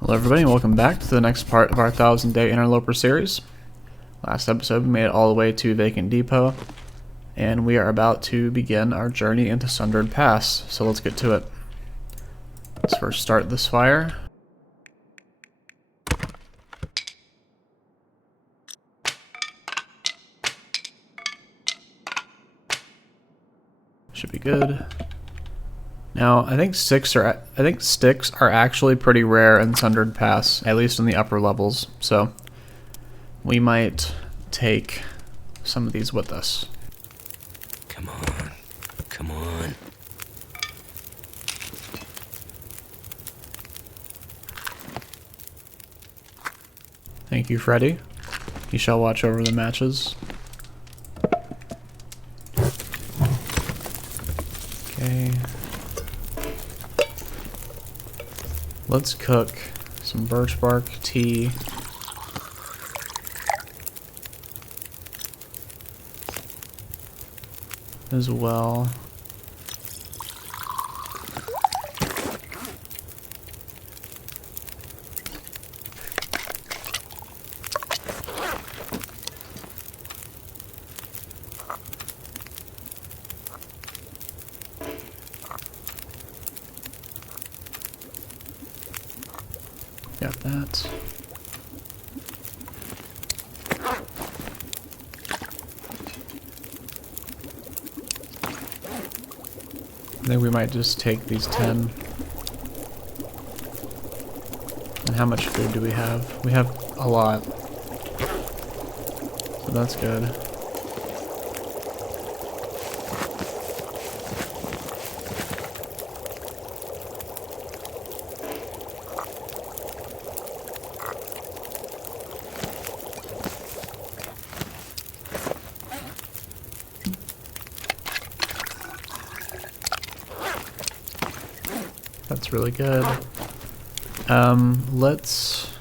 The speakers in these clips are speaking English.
Hello everybody and welcome back to the next part of our 1000-day Interloper series. Last episode we made it all the way to Vacant Depot, and we are about to begin our journey into Sundered Pass, so let's get to it. Let's first start this fire. Should be good. Now, I think sticks are actually pretty rare in Sundered Pass, at least in the upper levels, so we might take some of these with us. Come on. Come on. Thank you, Freddy. You shall watch over the matches. Okay. Let's cook some birch bark tea. As well. Got that. I think we might just take these 10. And how much food do we have? We have a lot. So that's good. That's really good. Let's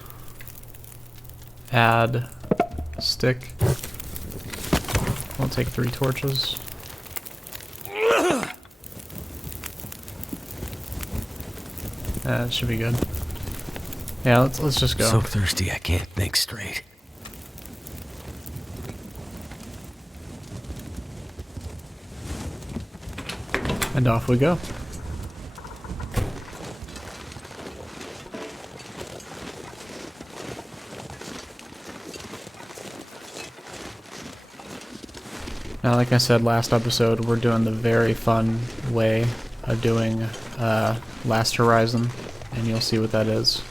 add a stick. I'll take 3 torches. That should be good. Yeah, let's just go. So thirsty I can't think straight. And off we go. Now, like I said last episode, we're doing the very fun way of doing Last Horizon, and you'll see what that is.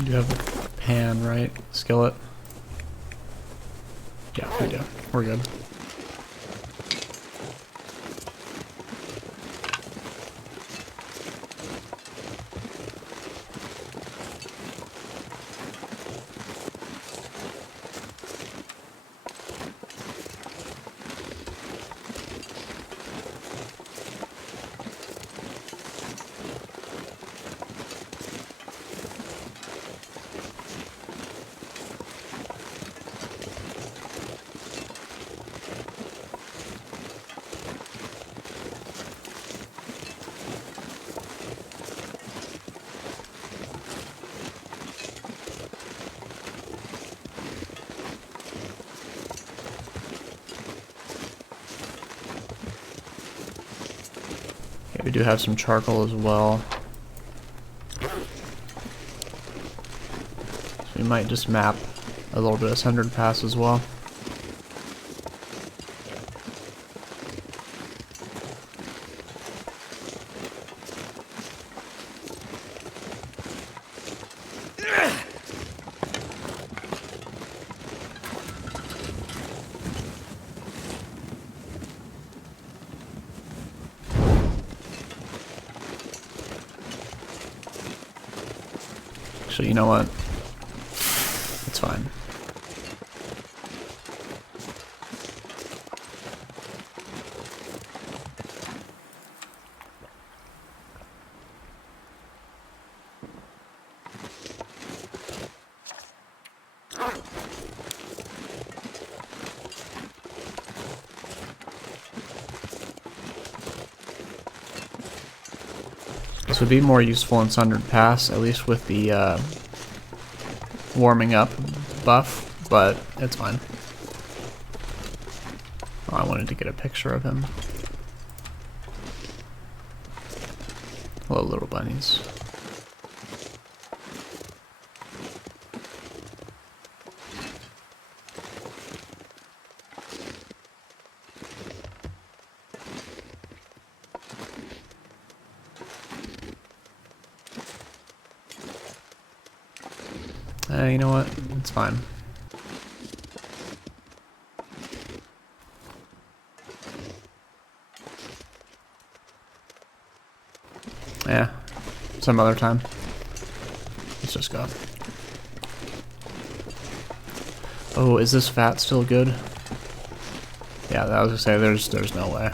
You do have a pan, right? Skillet? Yeah, we do. We're good. We do have some charcoal as well. So we might just map a little bit of Sundered Pass as well. Actually, you know what? It's fine. This would be more useful in Sundered Pass, at least with the warming up buff, but it's fine. Oh, I wanted to get a picture of him. Hello, little bunnies. You know what? It's fine. Yeah, some other time. Let's just go. Oh, is this fat still good? Yeah, I was gonna say there's no way.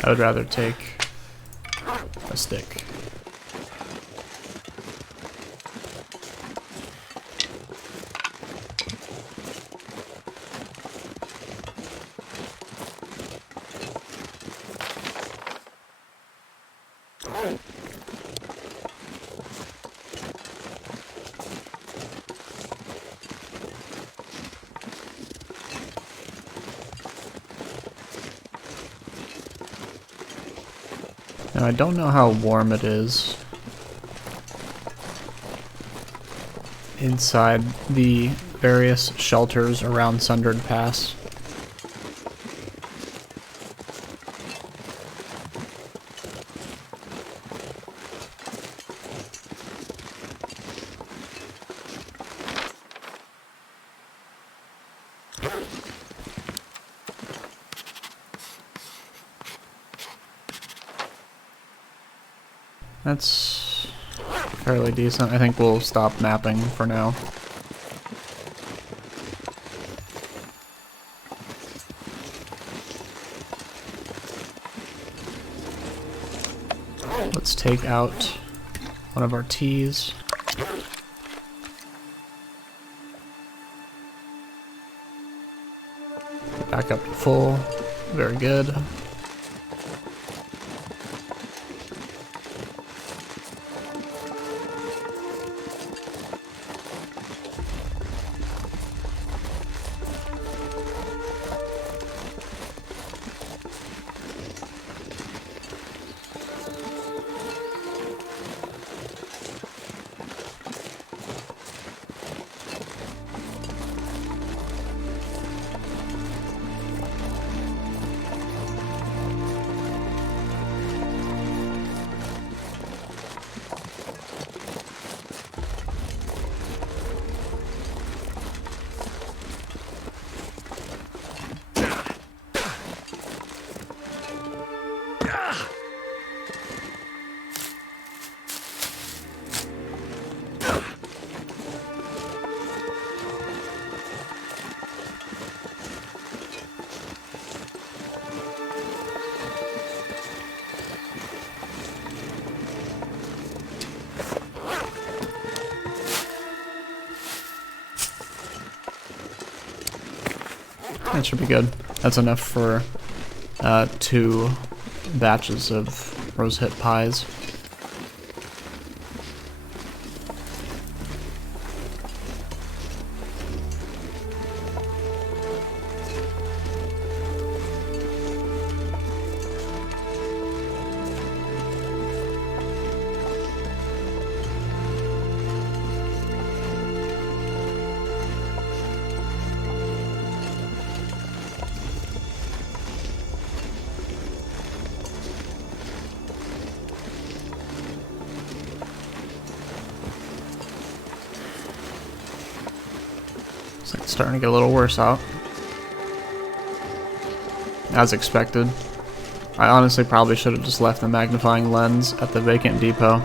I would rather take a stick. Now, I don't know how warm it is inside the various shelters around Sundered Pass. That's fairly decent. I think we'll stop mapping for now. Let's take out one of our teas. Back up to full. Very good. That should be good. That's enough for 2 batches of rosehip pies. It's like starting to get a little worse out. As expected. I honestly probably should have just left the magnifying lens at the Vacant Depot.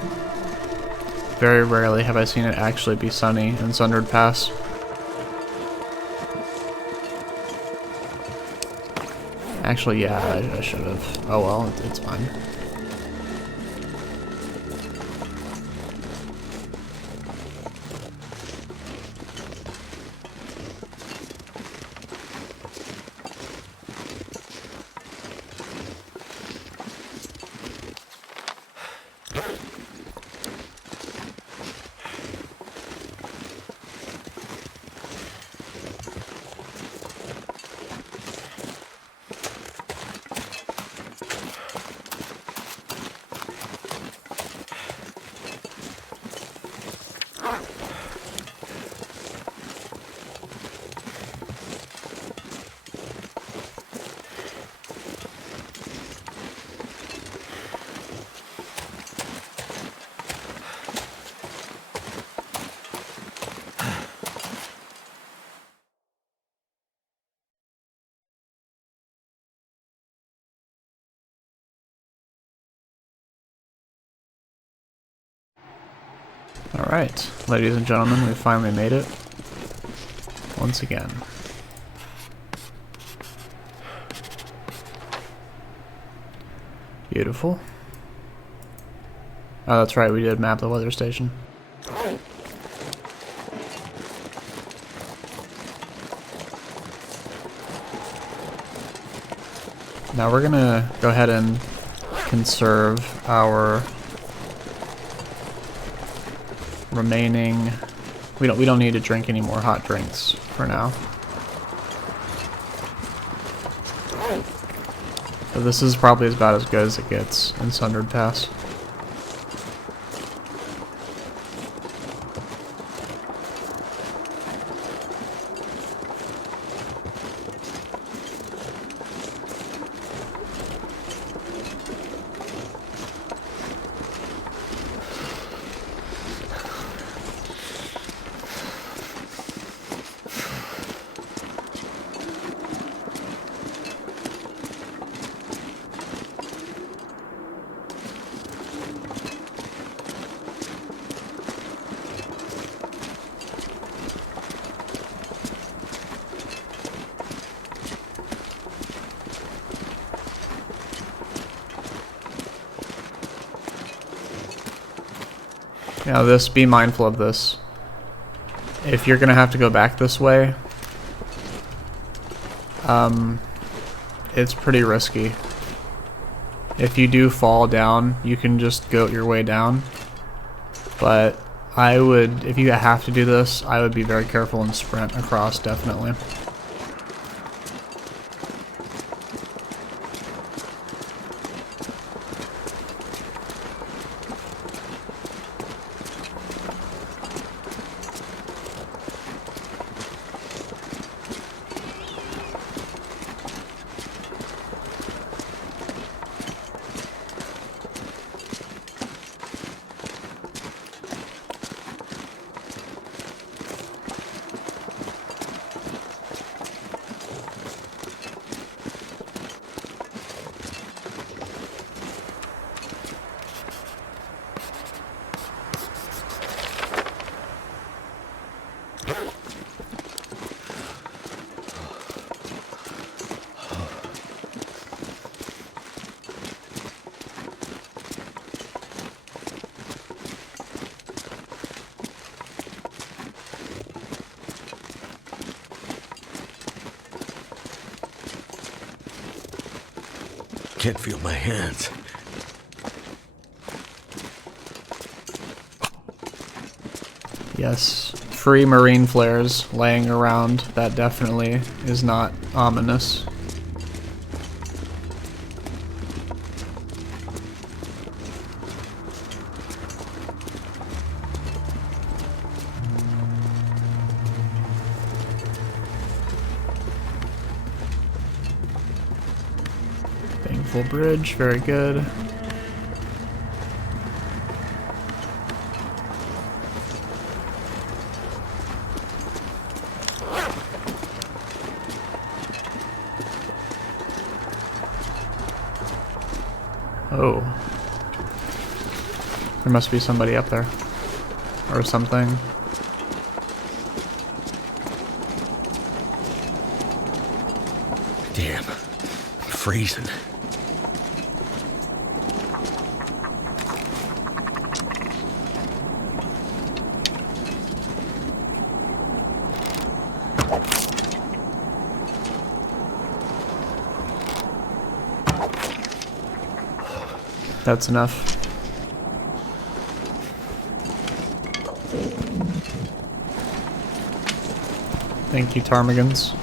Very rarely have I seen it actually be sunny in Sundered Pass. Actually, yeah, I should have. Oh well, it's fine. Alright, ladies and gentlemen, we finally made it. Once again. Beautiful. Oh, that's right, we did map the weather station. Now we're gonna go ahead and conserve our remaining. We don't need to drink any more hot drinks for now. But this is probably about as good as it gets in Sundered Pass. Now this, be mindful of this. If you're gonna have to go back this way, it's pretty risky. If you do fall down, you can just goat your way down. But I would, if you have to do this, I would be very careful and sprint across, definitely. Can't feel my hands. Yes, free marine flares laying around. That definitely is not ominous. Full bridge, very good. Oh. There must be somebody up there. Or something. Damn. I'm freezing. That's enough. Thank you, ptarmigans.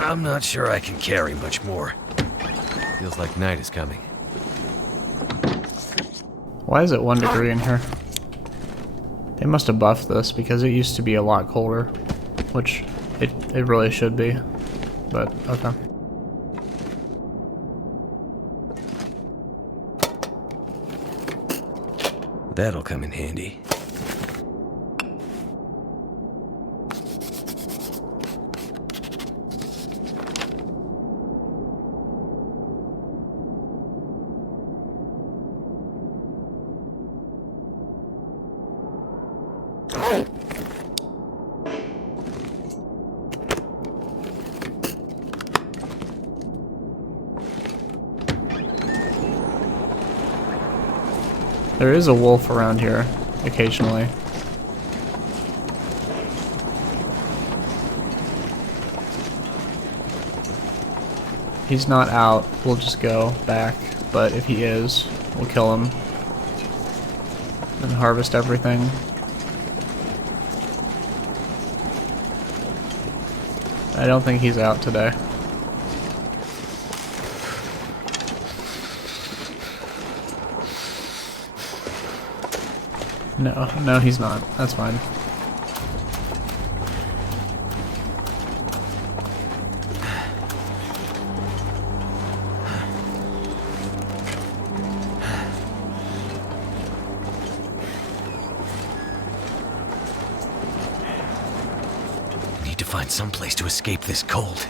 I'm not sure I can carry much more. Feels like night is coming. Why is it 1 degree in here? They must have buffed this because it used to be a lot colder, which it really should be, but okay. That'll come in handy. There is a wolf around here, occasionally. He's not out, we'll just go back, but if he is, we'll kill him. And harvest everything. I don't think he's out today. No, he's not. That's fine. Need to find some place to escape this cold.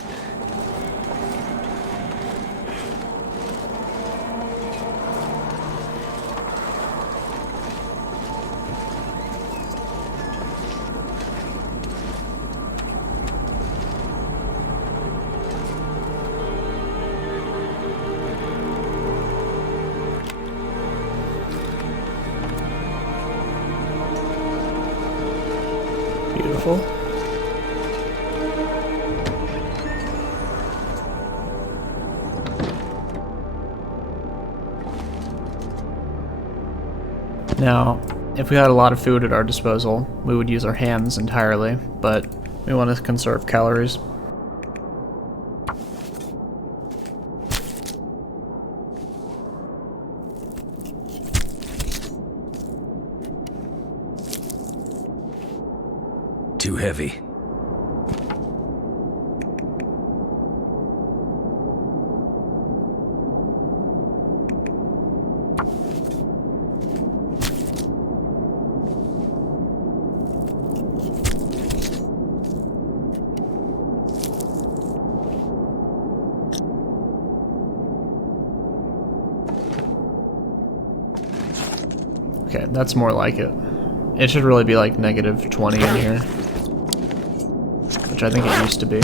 Beautiful. Now, if we had a lot of food at our disposal, we would use our hands entirely, but we want to conserve calories. Too heavy. Okay, that's more like it. It should really be like -20 in here, which I think it used to be.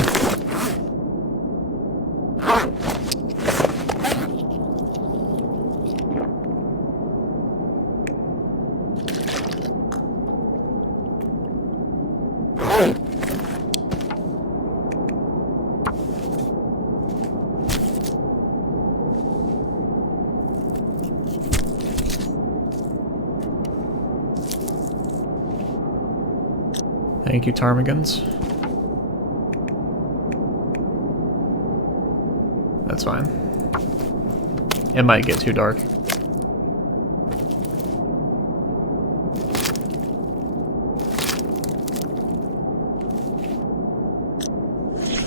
Thank you, ptarmigans. That's fine. It might get too dark.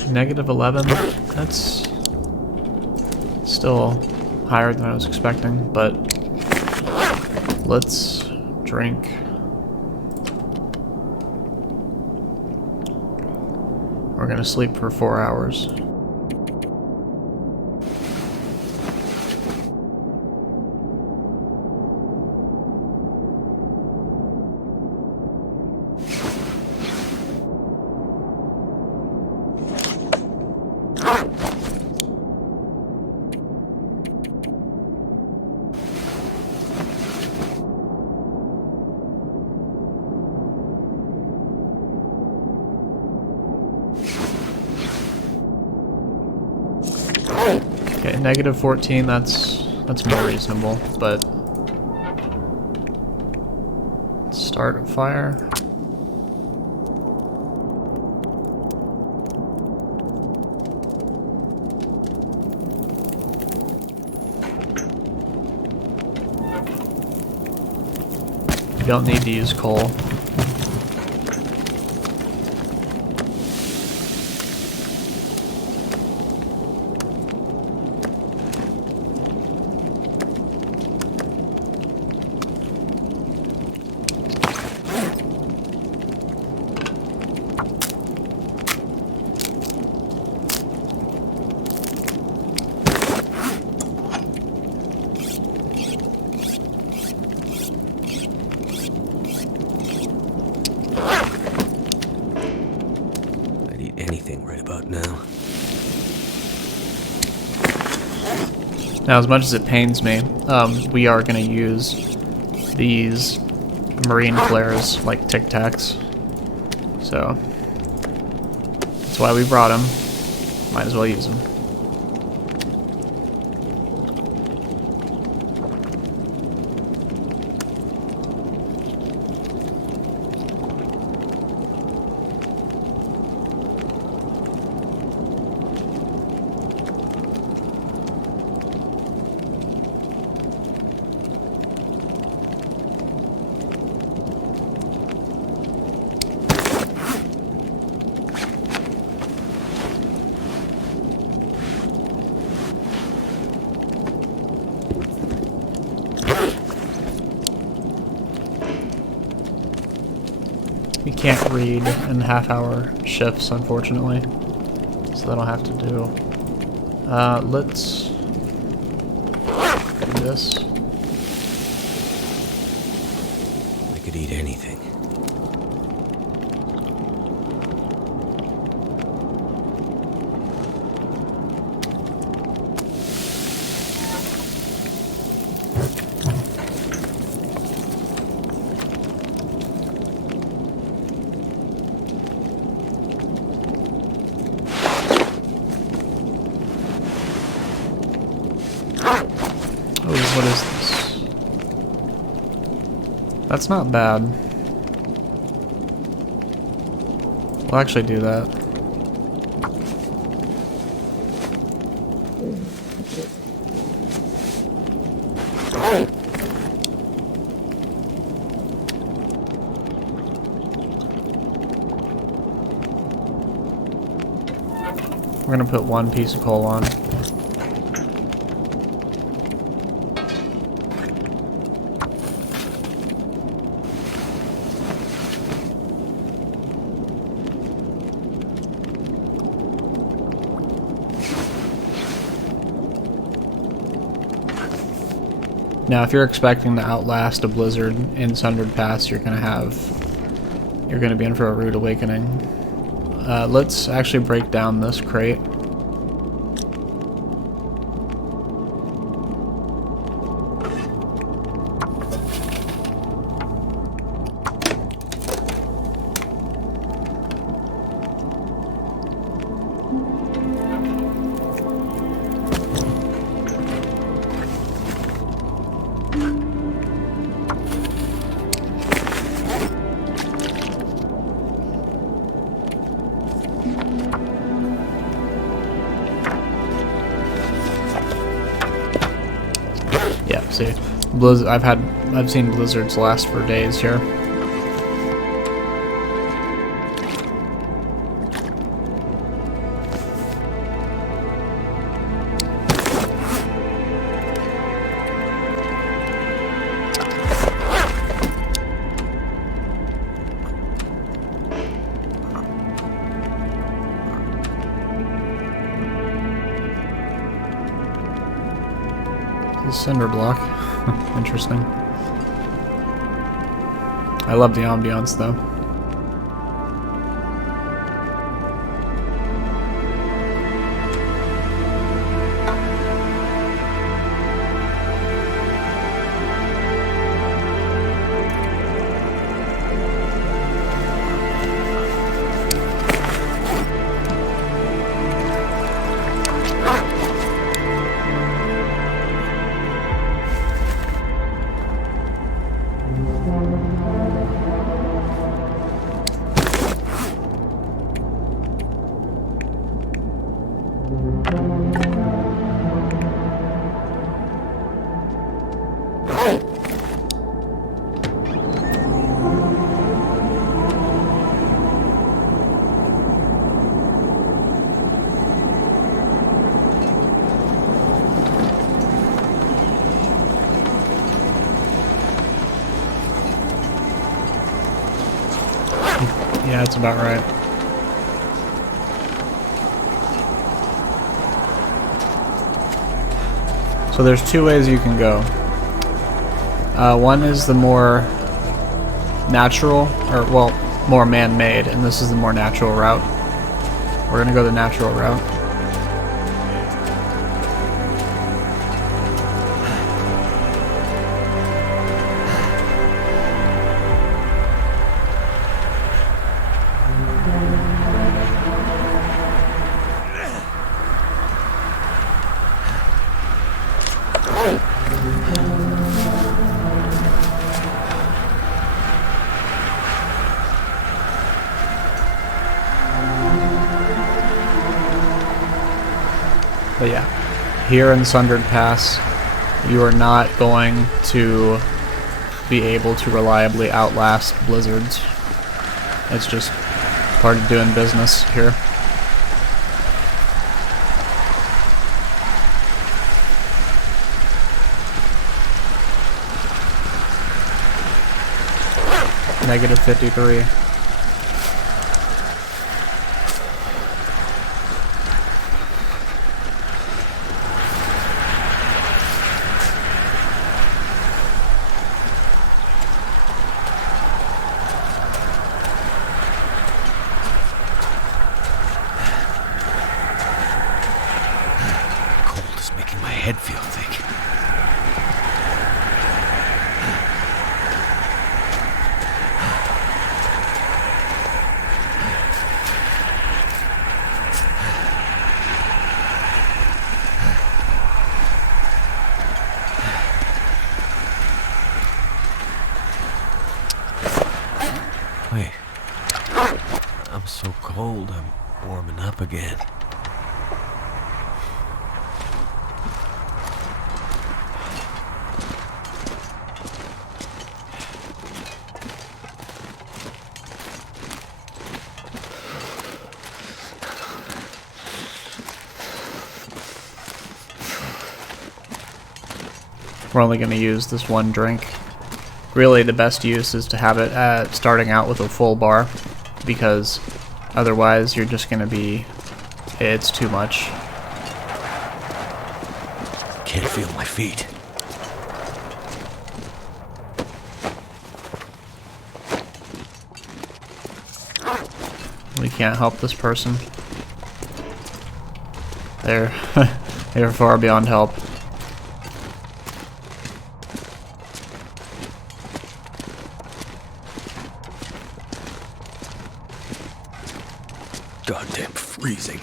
-11. That's still higher than I was expecting, but Let's drink. We're gonna sleep for 4 hours. Okay, -14, that's more reasonable, but start a fire. You don't need to use coal. Now, as much as it pains me, we are going to use these marine flares like Tic Tacs. So, that's why we brought them. Might as well use them. You can't read in half-hour shifts, unfortunately, so that'll have to do. Let's do this. I could eat anything. What is this? That's not bad. We'll actually do that. We're gonna put one piece of coal on. Now, if you're expecting to outlast a blizzard in Sundered Pass, you're gonna be in for a rude awakening. Let's actually break down this crate. Yeah, see, I've seen blizzards last for days here. The cinder block. Interesting. I love the ambiance though. Yeah, that's about right. So there's two ways you can go. One is the more natural, or well, more man-made, and this is the more natural route. We're gonna go the natural route. But yeah, here in Sundered Pass, you are not going to be able to reliably outlast blizzards. It's just part of doing business here. Negative 53. Cold is making my head feel thick. Wait. I'm so cold, I'm warming up again. We're only going to use this one drink. Really, the best use is to have it at starting out with a full bar, because otherwise you're just going to be... it's too much. Can't feel my feet. We can't help this person. They're they're far beyond help. Goddamn freezing.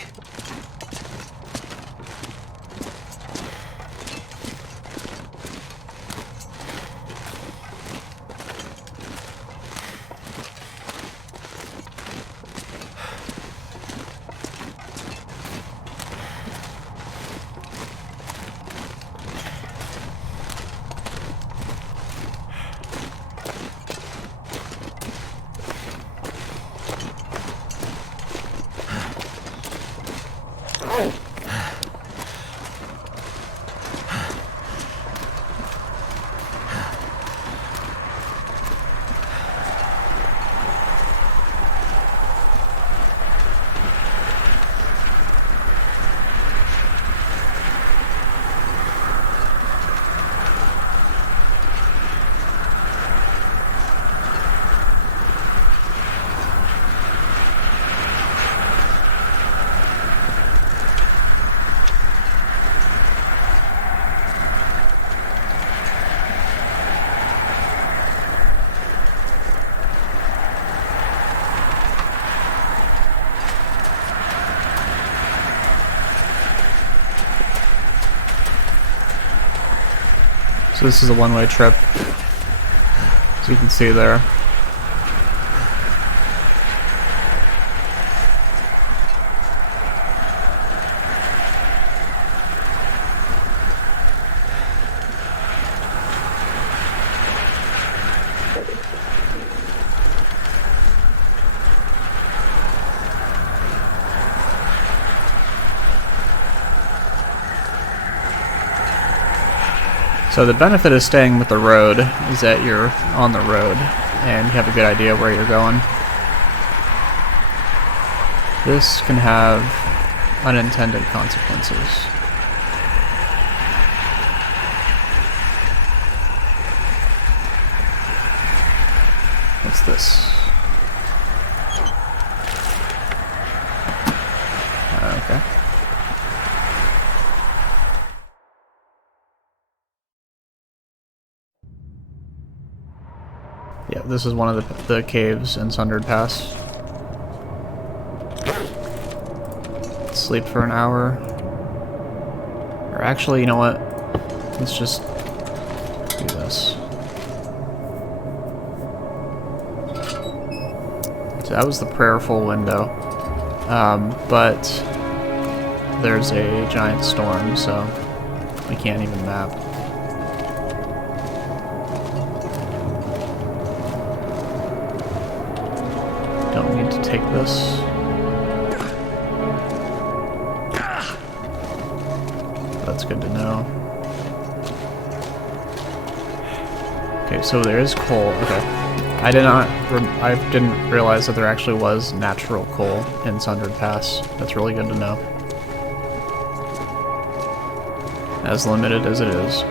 So this is a one-way trip, as you can see there. So the benefit of staying with the road is that you're on the road and you have a good idea where you're going. This can have unintended consequences. What's this? Okay. Yeah, this is one of the caves in Sundered Pass. Sleep for an hour. Or actually, you know what? Let's just do this. So that was the prayerful window. But there's a giant storm, so we can't even map. Don't need to take this. That's good to know. Okay, so there is coal. Okay, I didn't realize that there actually was natural coal in Sundered Pass. That's really good to know. As limited as it is.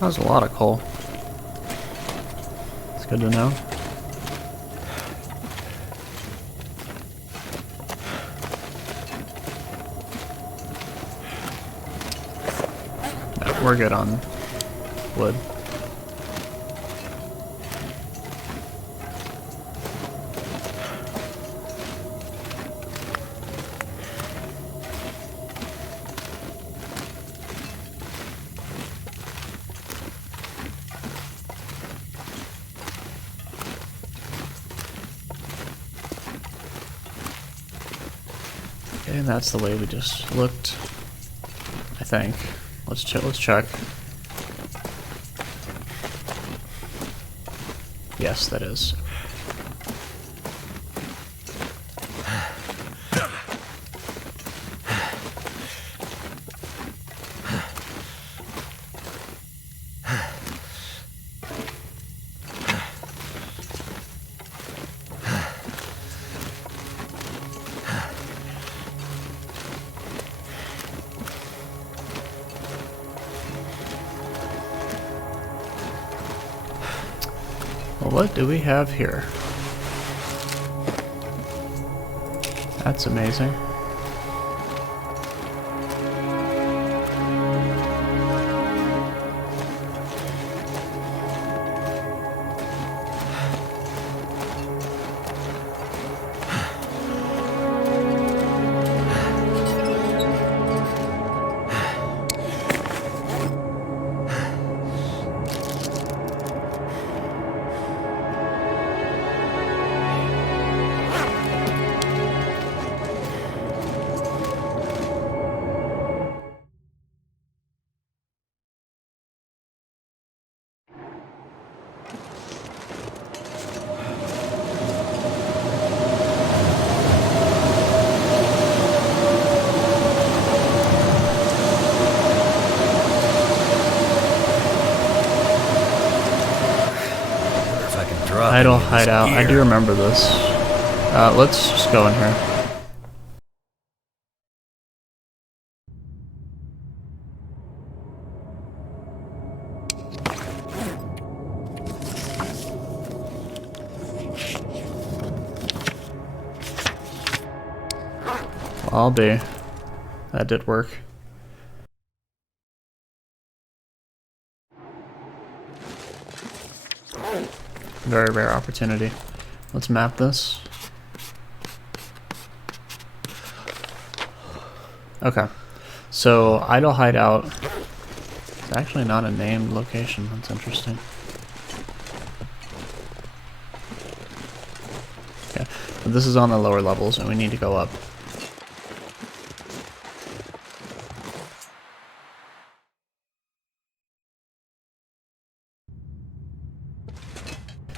That was a lot of coal. It's good to know. No, we're good on wood. And that's the way we just looked, I think. Let's check. Yes, that is. What do we have here? That's amazing. Idle hideout. I do remember this. Let's just go in here. I'll be. That did work. Very rare opportunity. Let's map this. Okay. So, idle hideout is actually not a named location. That's interesting. Okay. But this is on the lower levels and we need to go up.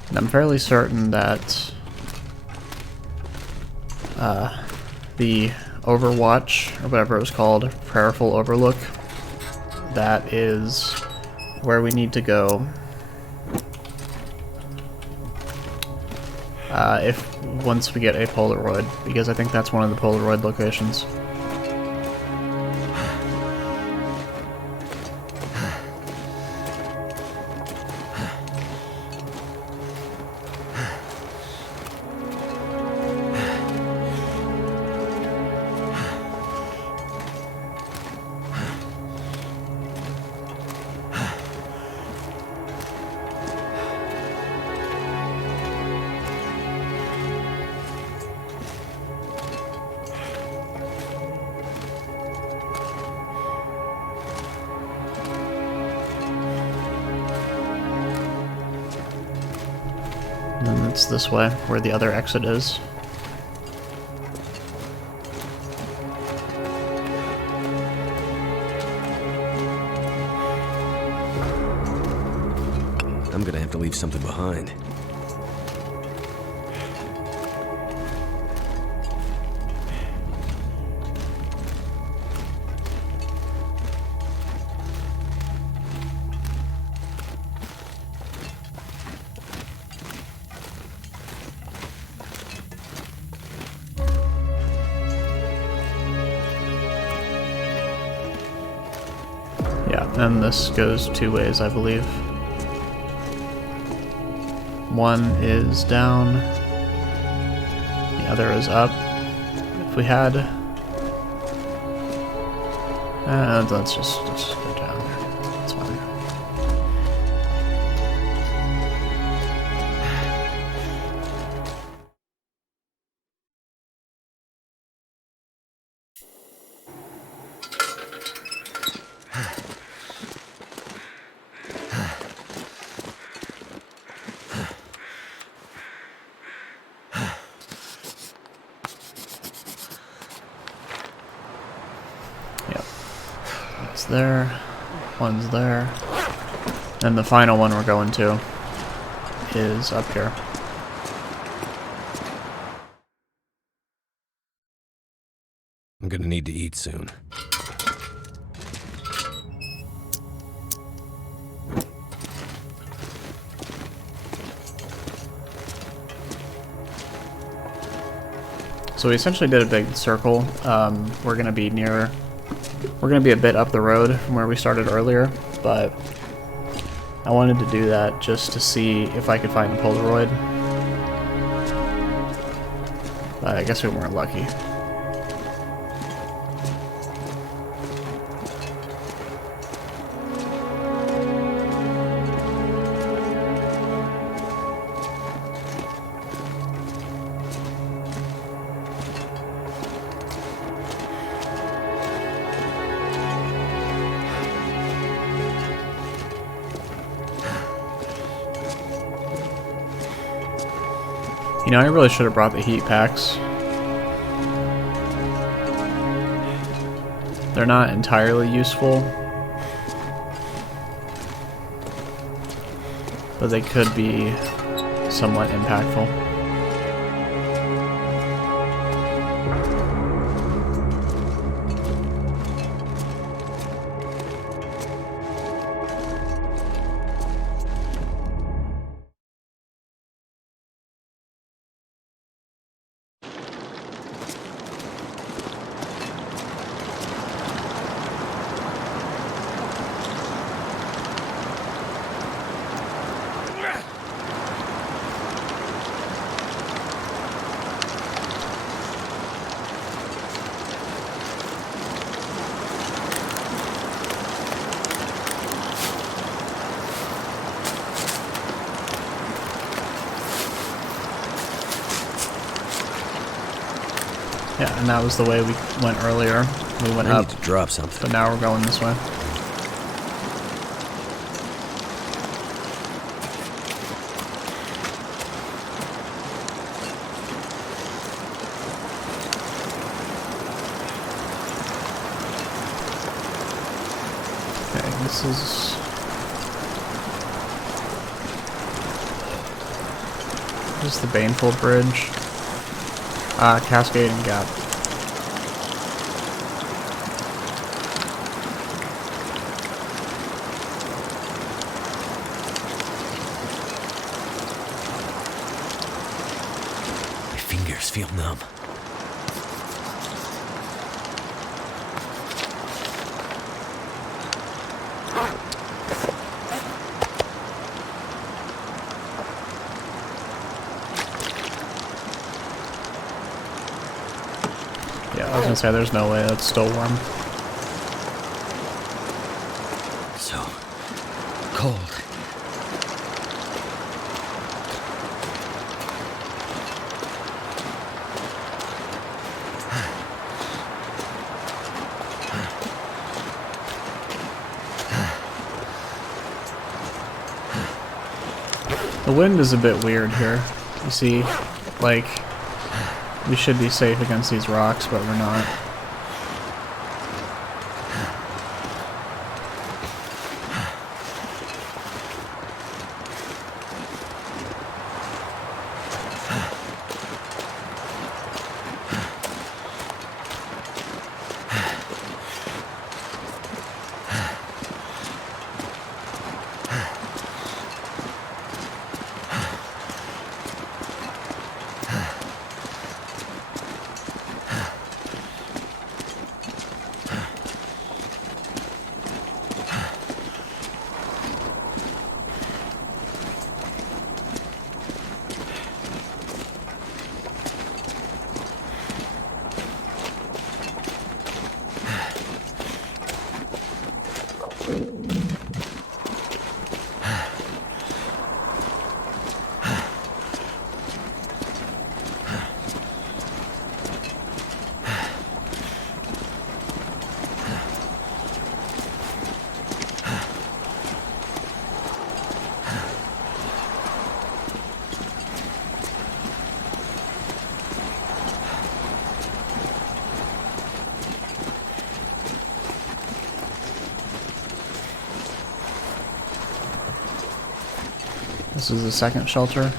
And I'm fairly certain that the Overwatch, or whatever it was called, Prayerful Overlook, that is where we need to go once we get a Polaroid, because I think that's one of the Polaroid locations. And then it's this way, where the other exit is. I'm gonna have to leave something behind. Yeah, and this goes two ways, I believe. One is down, the other is up. If we had... let's just go down there. That's fine. It's there, one's there, and the final one we're going to is up here. I'm gonna need to eat soon. So we essentially did a big circle. We're gonna be a bit up the road from where we started earlier, but I wanted to do that just to see if I could find the Polaroid. But I guess we weren't lucky. You know, I really should have brought the heat packs. They're not entirely useful, but they could be somewhat impactful. Yeah, and that was the way we went earlier. We went I up, need to drop something. but now we're going this way. Okay, this is... This is the Baneful Bridge. Cascading Gap. My fingers feel numb. Yeah, I was gonna say there's no way that's still warm. So cold. The wind is a bit weird here. You see, like, we should be safe against these rocks, but we're not. This is the second shelter.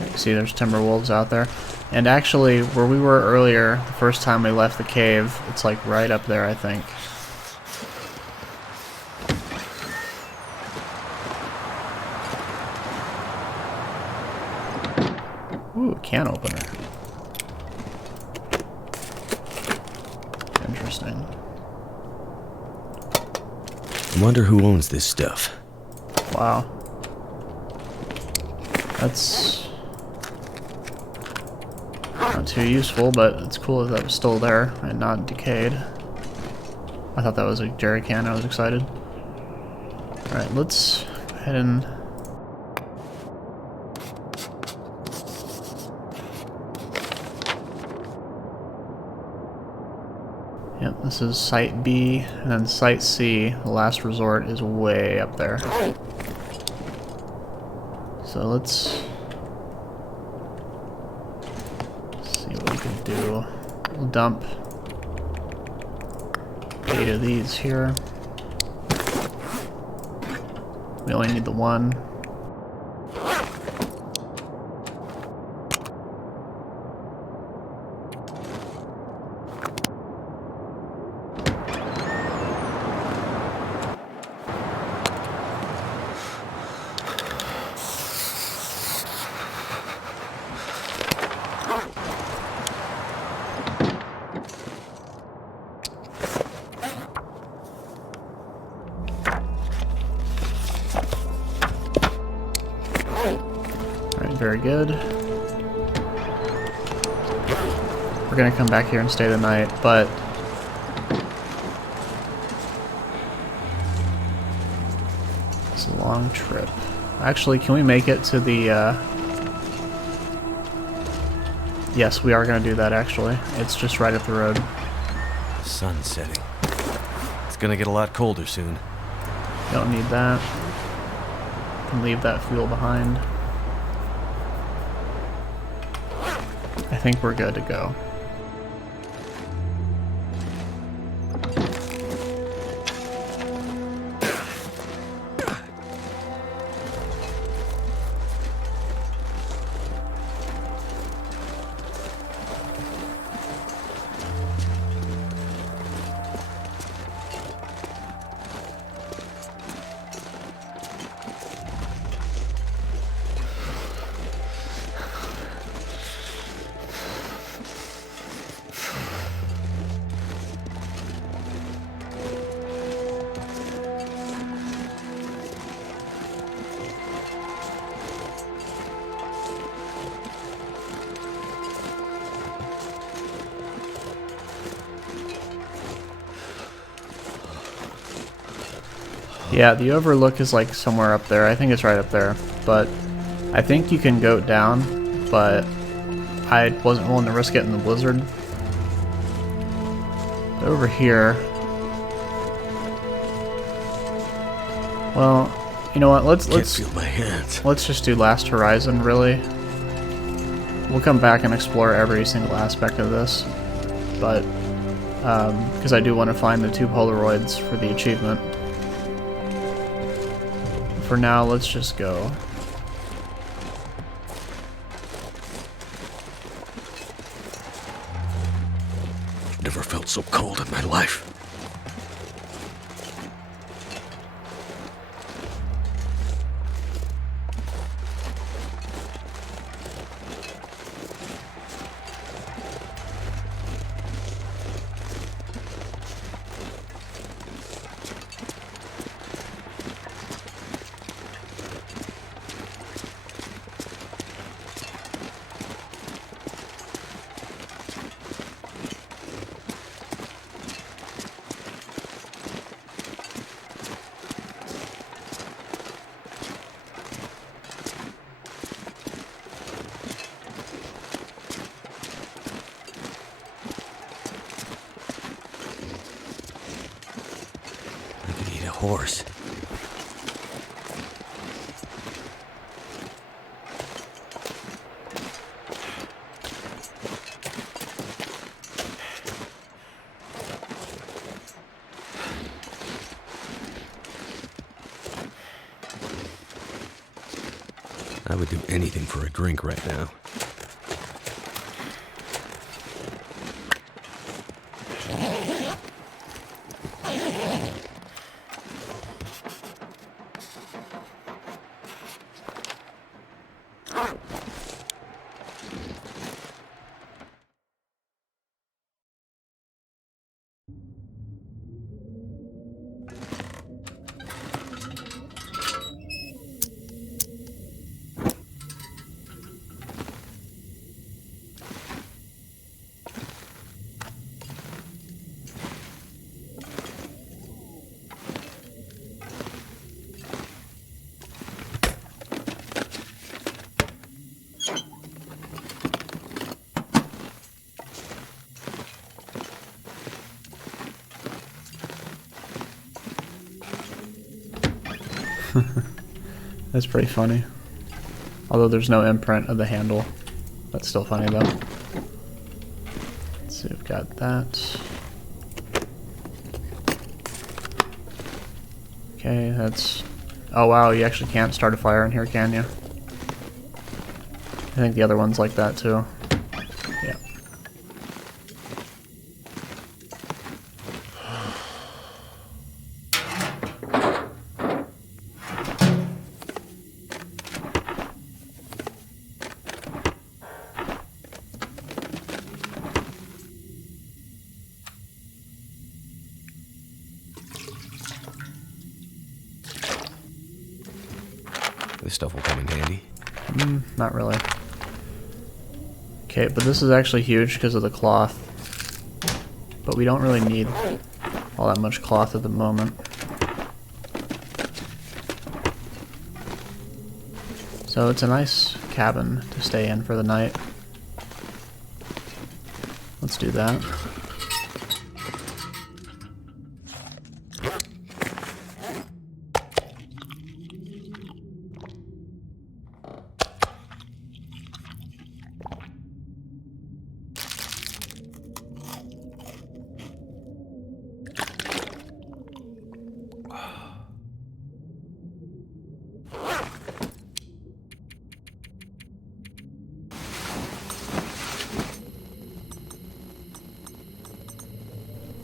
You see there's timber wolves out there. And actually, where we were earlier, the first time we left the cave, it's like right up there, I think. Ooh, can opener. Interesting. I wonder who owns this stuff. Wow. That's not too useful, but it's cool that was still there and not decayed. I thought that was a jerry can. I was excited. Alright, let's go ahead and... Yep, this is Site B, and then Site C, the last resort, is way up there. So let's see what we can do. We'll dump 8 of these here. We only need the one. Very good. We're gonna come back here and stay the night, but it's a long trip. Actually, can we make it to the, Yes, we are gonna do that, actually. It's just right up the road. The sun's setting. It's gonna get a lot colder soon. Don't need that. Can leave that fuel behind. I think we're good to go. Yeah, the overlook is like somewhere up there. I think it's right up there. But I think you can go down, but I wasn't willing to risk it in the blizzard. Over here. Well, you know what? Let's feel my hands. Let's just do Last Horizon, really. We'll come back and explore every single aspect of this. But because I do want to find the 2 Polaroids for the achievement. For now, let's just go. Never felt so cold in my life. Horse. I would do anything for a drink right now. That's pretty funny. Although there's no imprint of the handle. That's still funny though. Let's see, we've got that. Okay, that's... Oh wow, you actually can't start a fire in here, can you? I think the other one's like that too. Yeah. This stuff will come in handy. Not really. Okay, but this is actually huge because of the cloth. But we don't really need all that much cloth at the moment. So it's a nice cabin to stay in for the night. Let's do that.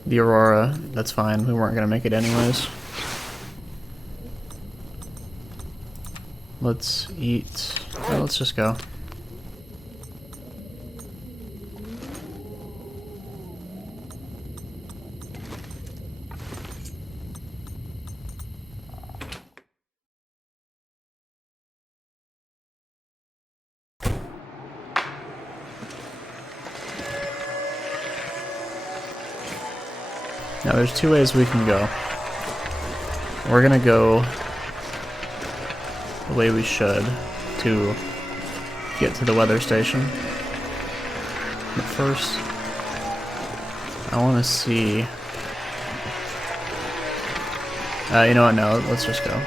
The Aurora, that's fine. We weren't gonna make it anyways. Let's eat. Oh, let's just go. Now there's two ways we can go. We're gonna go the way we should to get to the weather station. But first, I want to see... you know what, no, let's just go.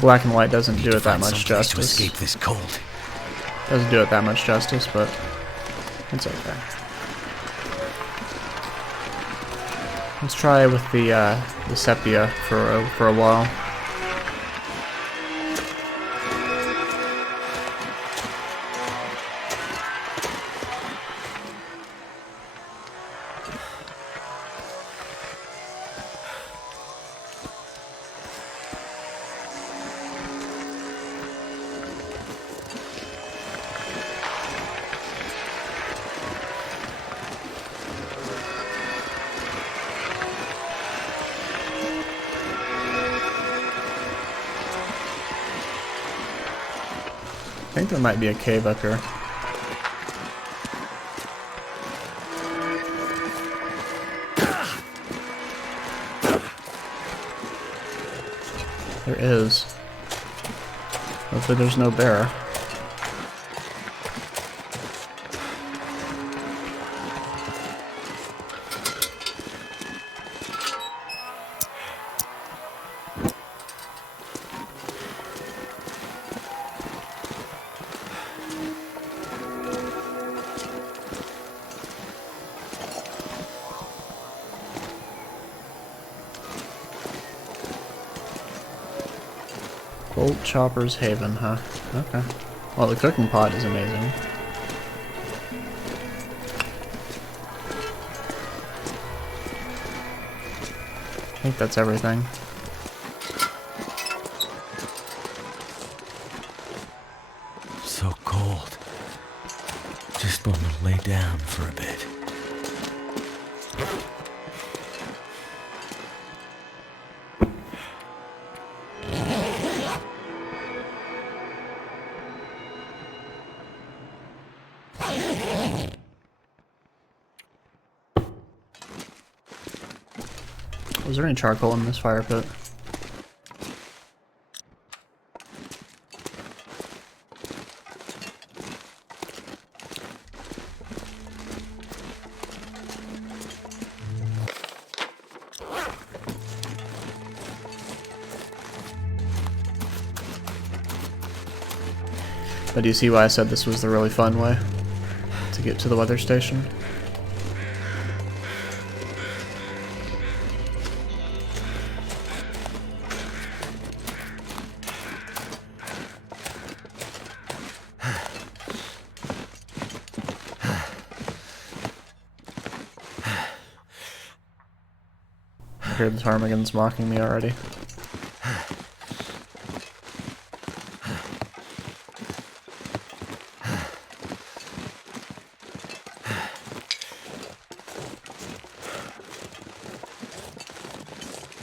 Black and white doesn't do it that much justice. To escape this cold. Doesn't do it that much justice, but it's okay. Let's try with the sepia for a while. I think there might be a cave up here. There is. Hopefully there's no bear. Bolt Chopper's Haven, huh? Okay. Well, the cooking pot is amazing. I think that's everything. So cold. Just want to lay down for a bit. Was there any charcoal in this fire pit? But do you see why I said this was the really fun way to get to the weather station? I hear the ptarmigans mocking me already.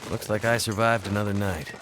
Looks like I survived another night.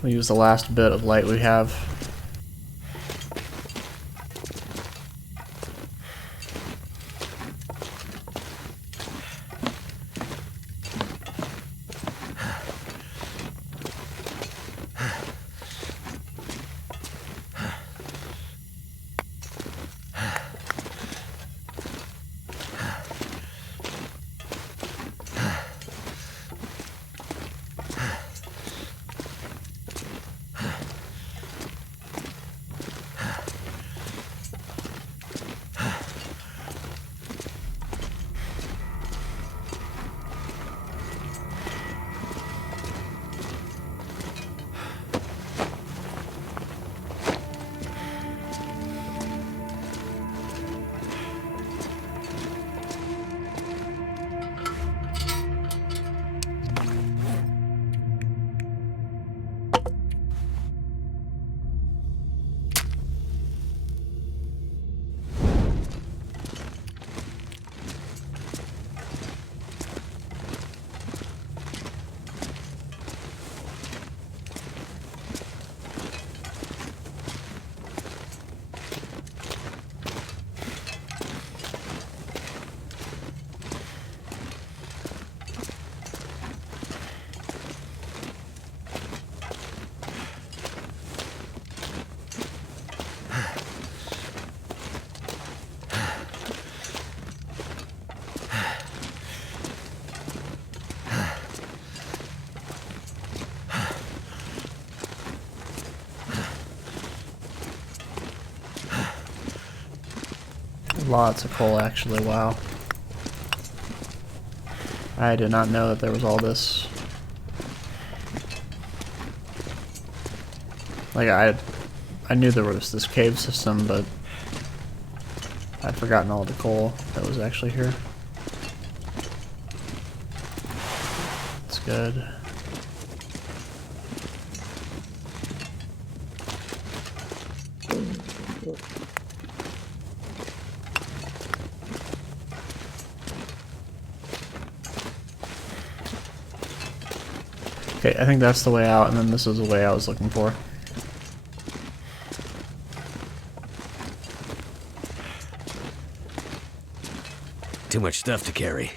We'll use the last bit of light we have. Lots of coal, actually, wow. I did not know that there was all this. Like, I knew there was this cave system, but I'd forgotten all the coal that was actually here. It's good. Okay, I think that's the way out, and then this is the way I was looking for. Too much stuff to carry.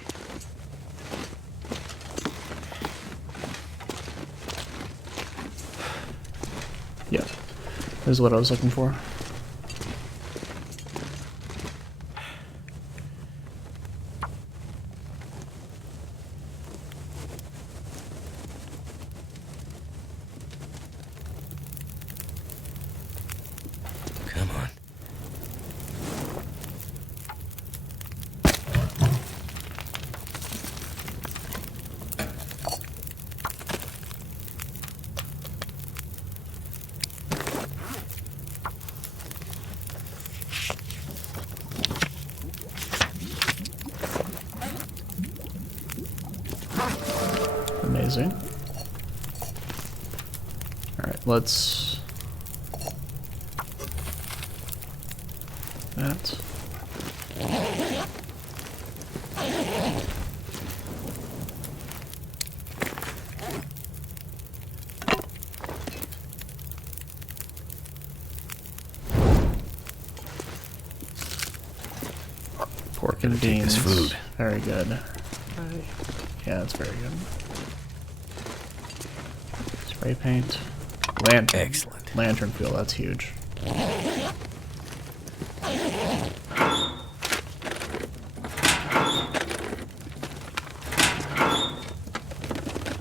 Yeah, this is what I was looking for. Come on. Amazing. Alright, let's... that. Pork and Take beans. this food. Very good. Yeah, that's very good. Spray paint. Lantern. Excellent. Lantern fuel, that's huge.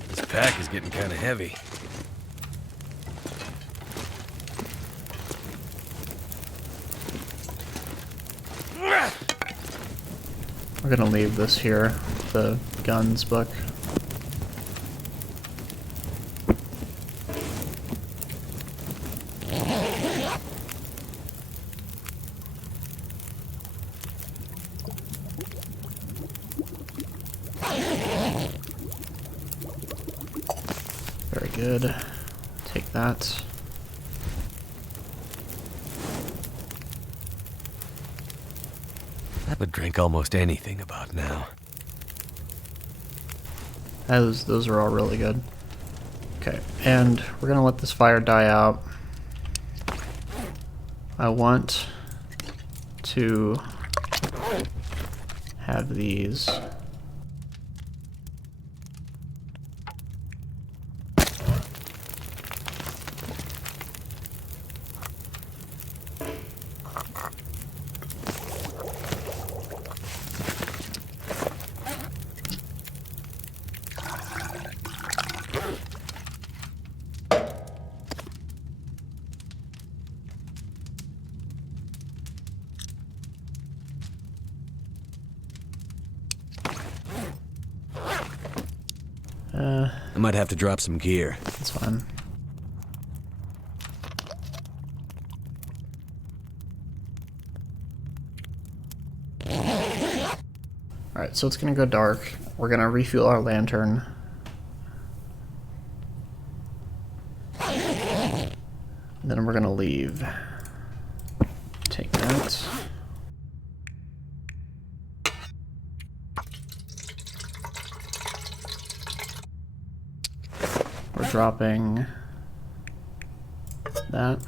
This pack is getting kind of heavy. We're gonna leave this here, the guns book. Very good. Take that. I would drink almost anything about now. Those are all really good. Okay, and we're gonna let this fire die out. I want to have these. I might have to drop some gear. That's fine. Alright, so it's gonna go dark. We're gonna refuel our lantern. Then we're gonna leave. Take that. We're dropping that.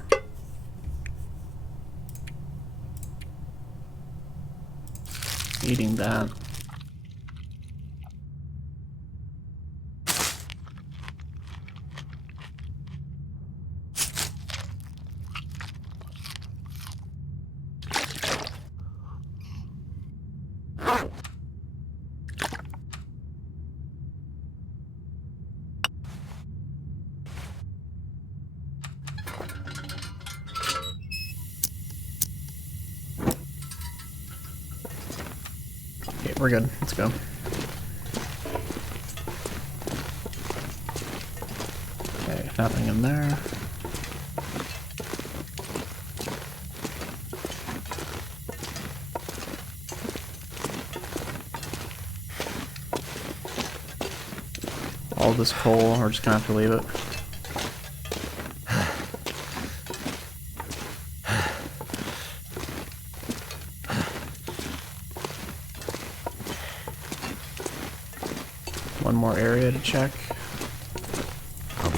Eating that. Okay, we're good. Let's go. Okay, nothing in there. All this coal, we're just gonna have to leave it. One more area to check.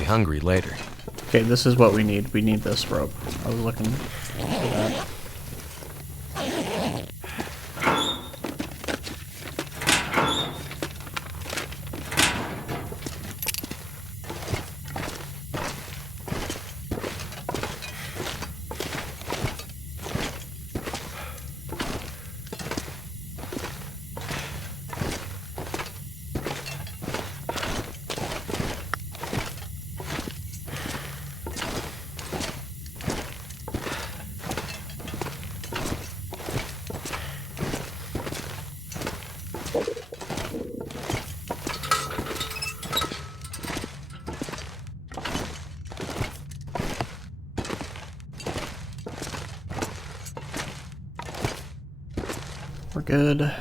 hungry later. Okay, this is what we need. We need this rope. I was looking for that. We're good.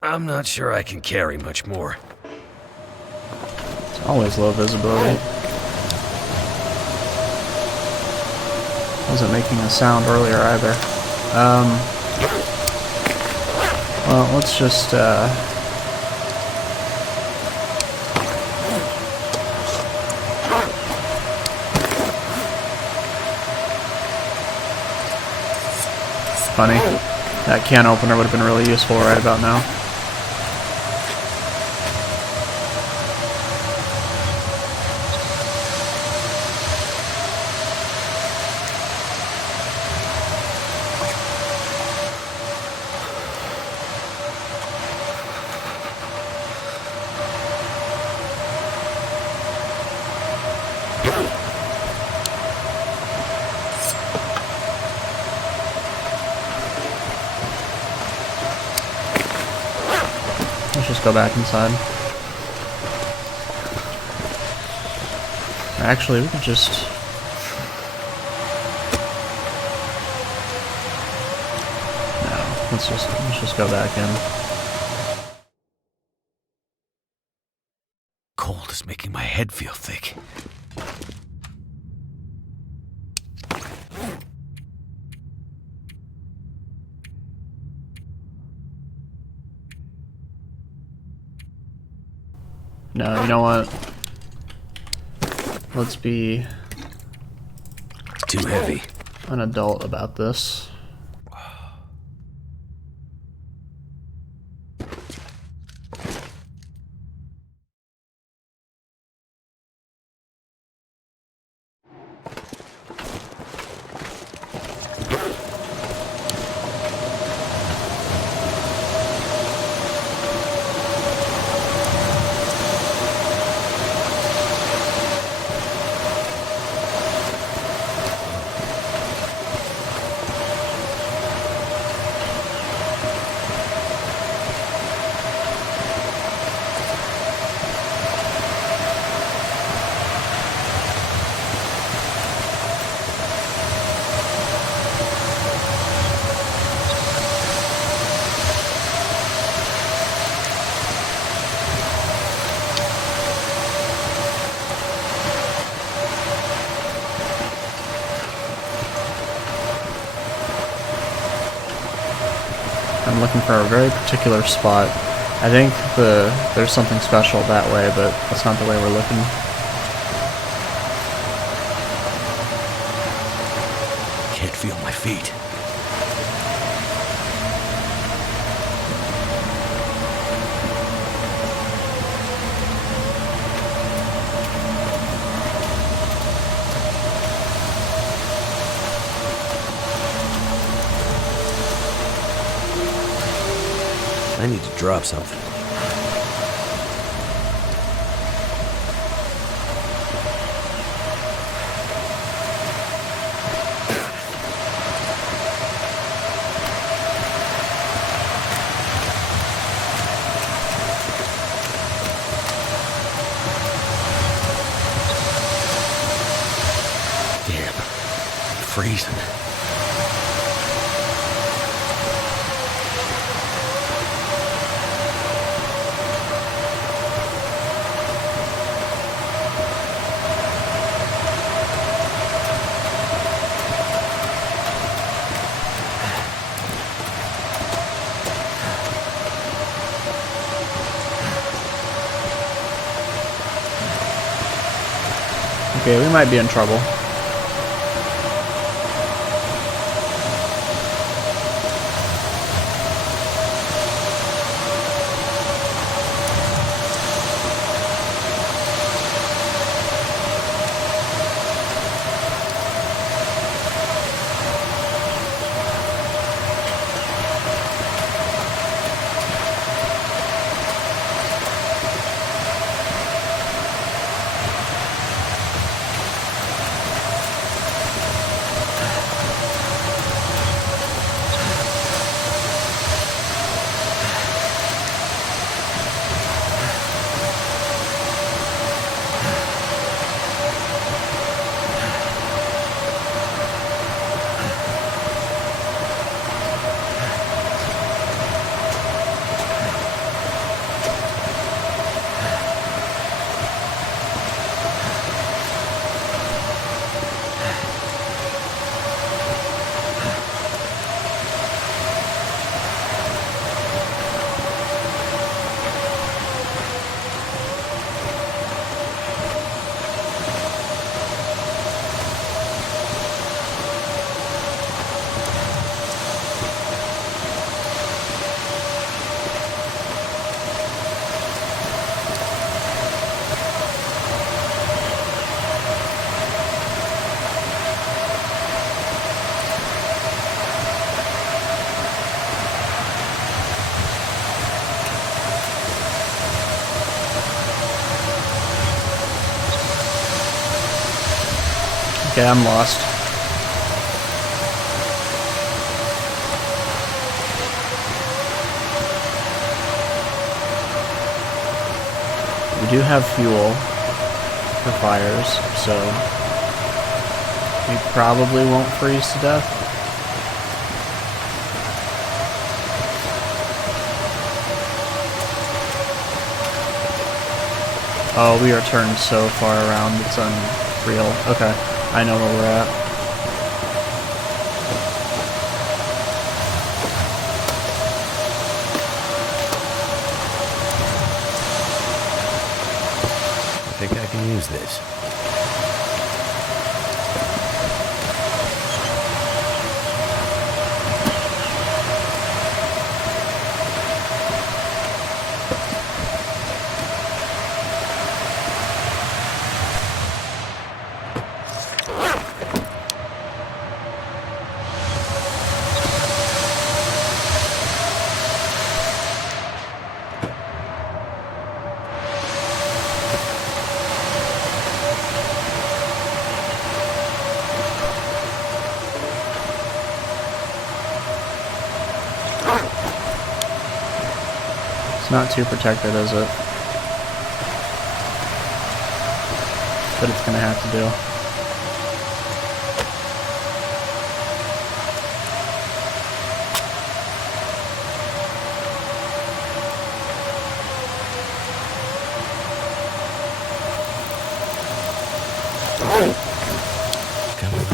I'm not sure I can carry much more. It's always low visibility. Wasn't making a sound earlier either. Well, let's just, funny. That can opener would have been really useful right about now. Let's just go back inside. Actually, we could just... No, let's just go back in. Cold is making my head feel thick. No, you know what? Let's be Too heavy. an adult about this. I'm looking for a very particular spot. I think there's something special that way, but that's not the way we're looking. Can't feel my feet. I need to drop something. Damn. Freezing. Okay, we might be in trouble. Okay, I'm lost. We do have fuel for fires, so we probably won't freeze to death. Oh, we are turned so far around, it's unreal. Okay, I know where we're at. I think I can use this. It's not too protected, is it? But it's gonna have to do. Come on.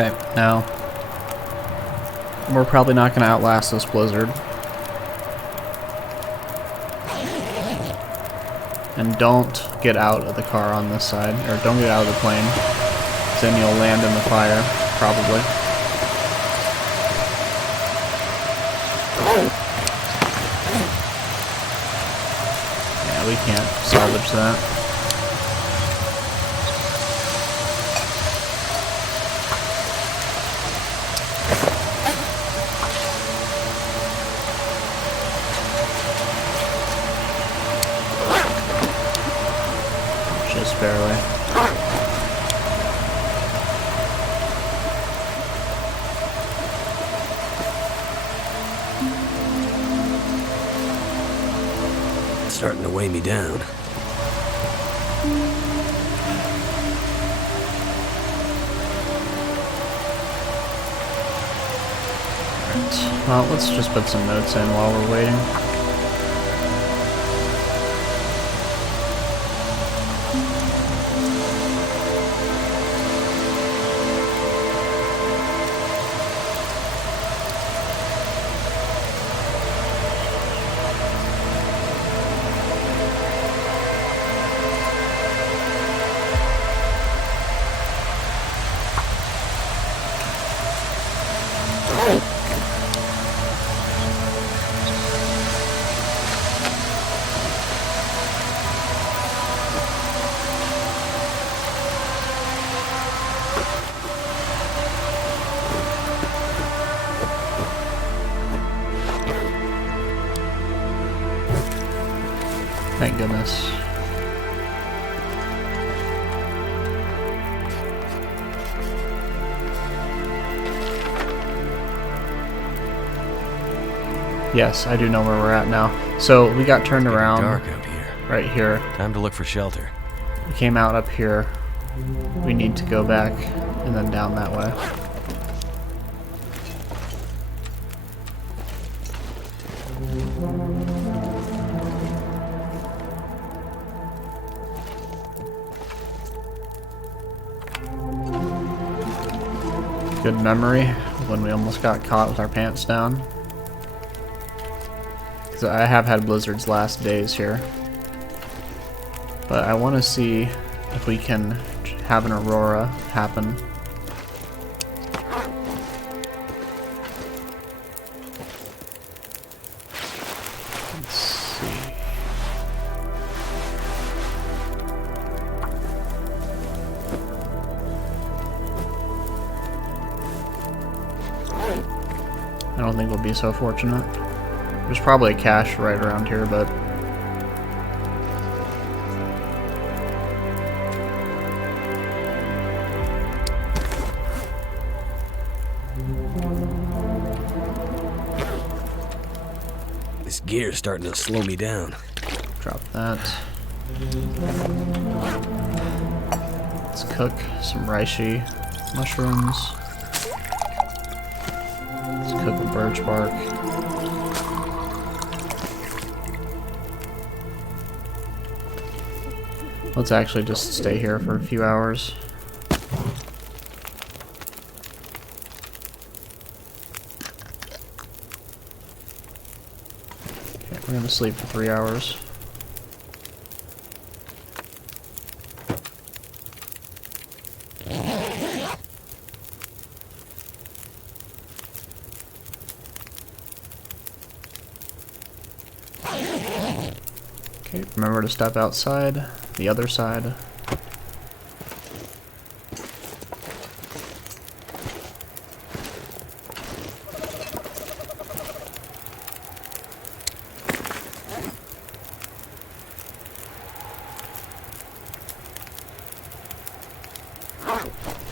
Okay, now we're probably not going to outlast this blizzard. And don't get out of the car on this side, or don't get out of the plane, 'cause then you'll land in the fire, probably. we can't salvage that. Just barely. It's starting to weigh me down. Alright, well, let's just put some notes in while we're waiting. Thank goodness. Yes, I do know where we're at now. So we got turned around Dark out here. right here. Time to look for shelter. We came out up here. We need to go back and then down that way. Good memory when we almost got caught with our pants down. Because I have had blizzards last days here. But I want to see if we can have an aurora happen. Let's see. I don't think we'll be so fortunate. There's probably a cache right around here, but This gear's starting to slow me down. drop that. Let's cook some reishi mushrooms. Let's cook the birch bark. Let's actually just stay here for a few hours. Okay, we're gonna sleep for 3 hours. Okay, remember to step outside, the other side.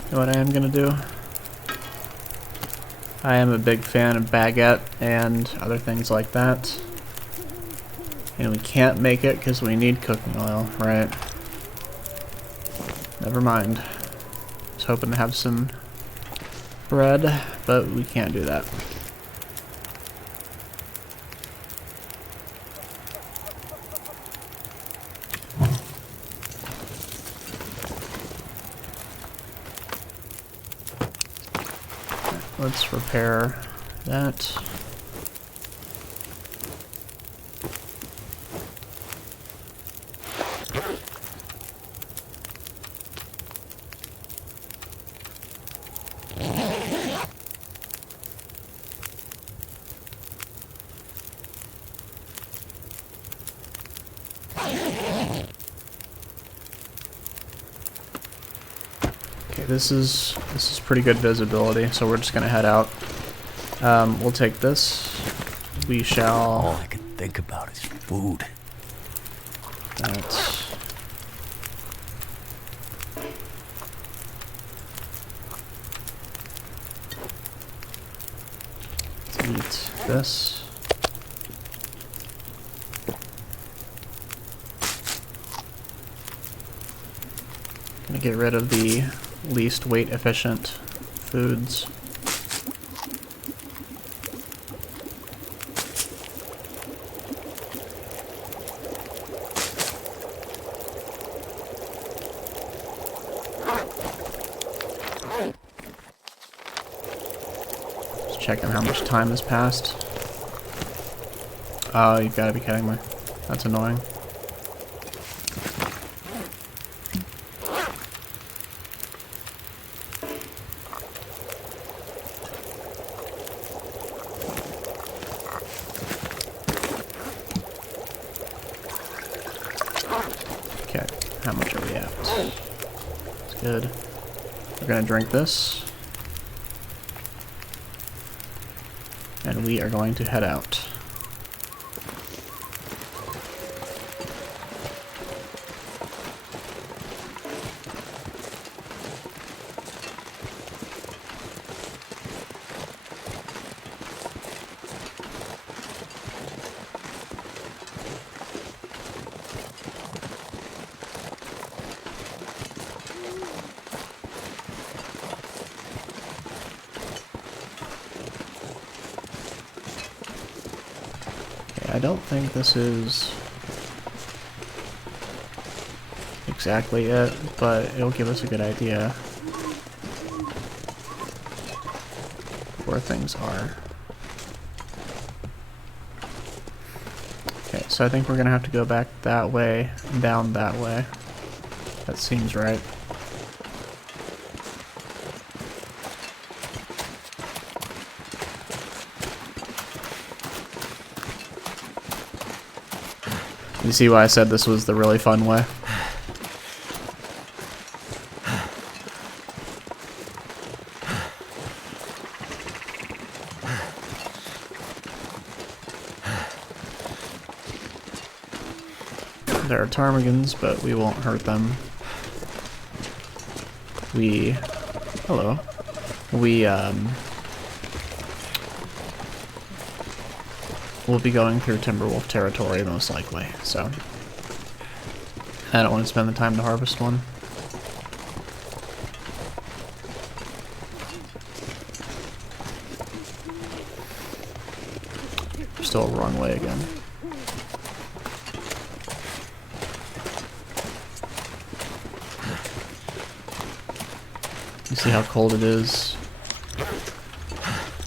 You know what I am gonna do? I am a big fan of baguette and other things like that. And we can't make it because we need cooking oil, right? Never mind. I was hoping to have some bread, but we can't do that. Let's repair that. Okay, this is pretty good visibility, so we're just gonna head out. We'll take this. We shall. All I can think about is food. Let's eat this. Gonna get rid of the least weight efficient foods. Just checking how much time has passed. Oh, you've got to be kidding me. That's annoying. Okay, how much are we at? That's good. We're gonna drink this. And we are going to head out. I don't think this is exactly it, but it'll give us a good idea where things are. Okay, so I think we're gonna have to go back that way, down that way. That seems right. You see why I said this was the really fun way? There are ptarmigans, but we won't hurt them. Hello. We'll be going through Timberwolf territory most likely, so I don't want to spend the time to harvest one. Still wrong way again. You see how cold it is?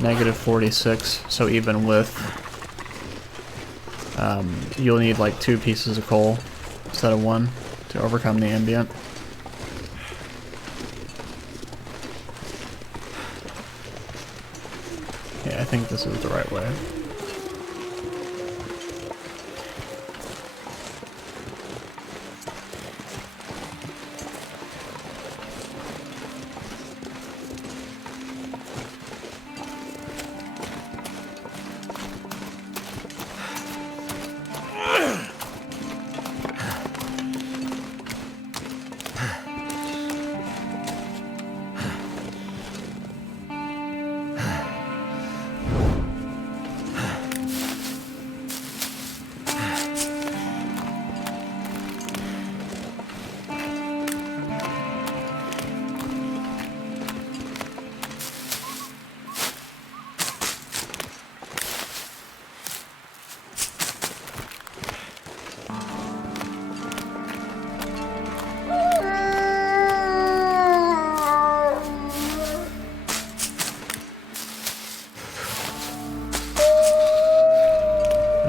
Negative 46, so even with you'll need like 2 pieces of coal instead of 1 to overcome the ambient. Yeah, I think this is the right way.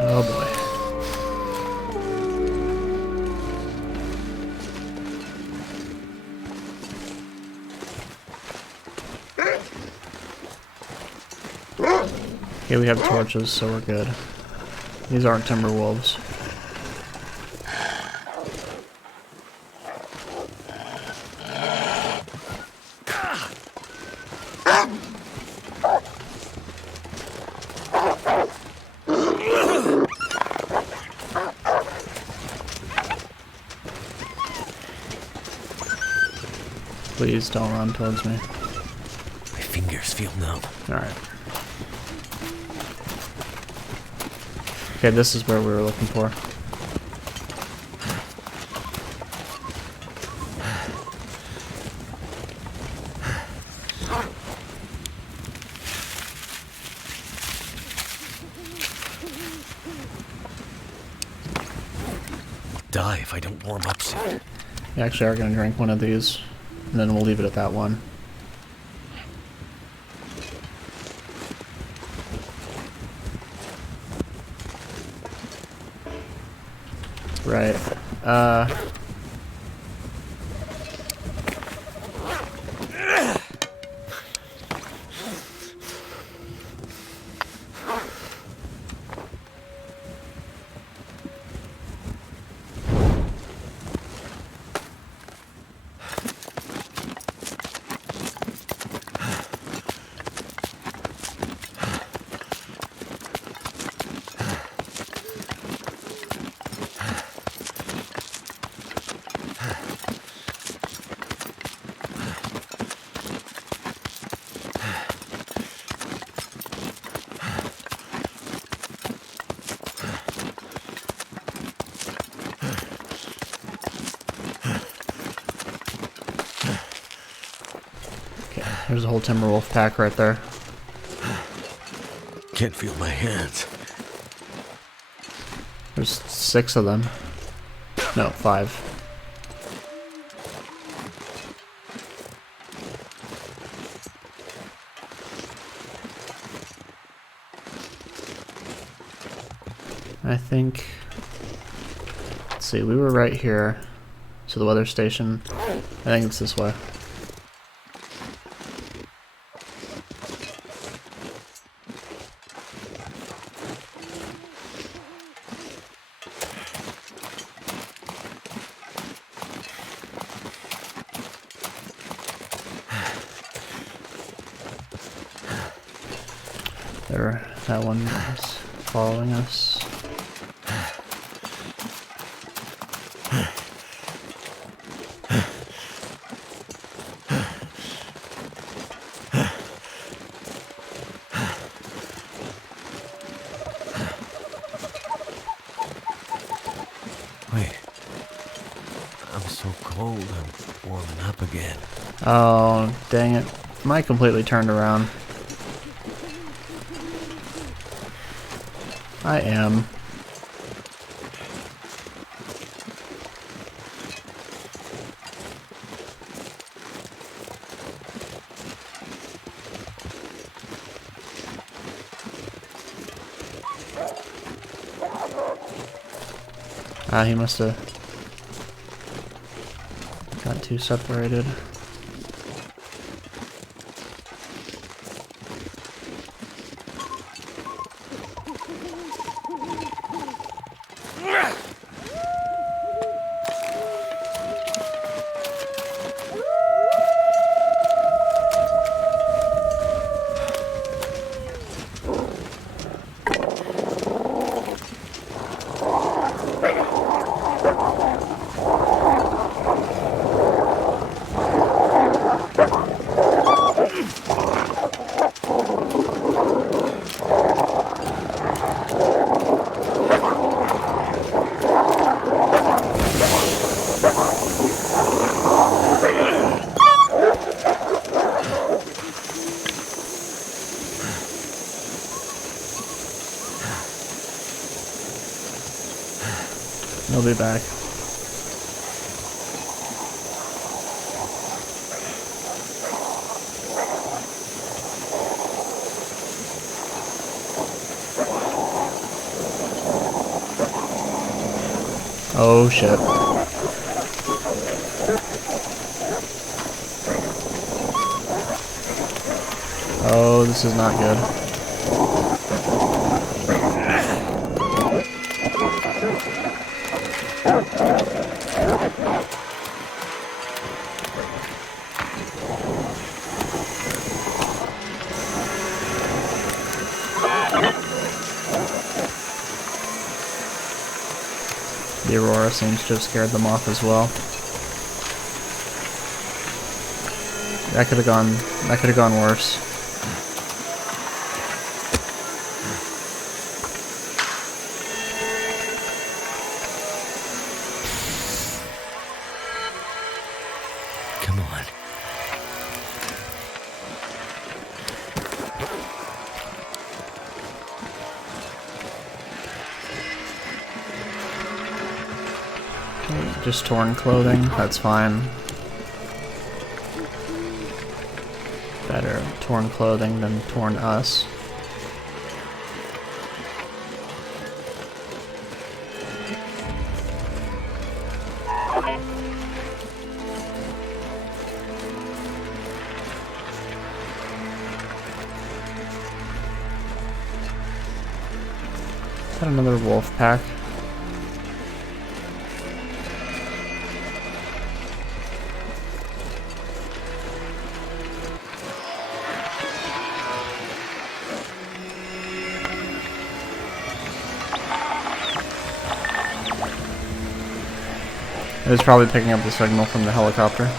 Oh boy. Okay, we have torches, so we're good. These aren't timber wolves. Please don't run towards me. My fingers feel numb. Alright. Okay, this is where we were looking for. Die if I don't warm up soon. We actually are going to drink one of these, and then we'll leave it at that one. Right. There's a whole timber wolf pack right there. Can't feel my hands. There's 6 of them. No, 5. I think... Let's see, we were right here. To the weather station. I think it's this way. There, that one is following us. Wait. I'm so cold, I'm warming up again. Oh, dang it. Am I completely turned around? I am. He must have got too separated. He'll be back. Oh shit. Oh, this is not good. The Aurora seems to have scared them off as well. That could have gone. That could have gone worse. Come on. Just torn clothing. That's fine. Better torn clothing than torn us. Is that another wolf pack? It's probably picking up the signal from the helicopter.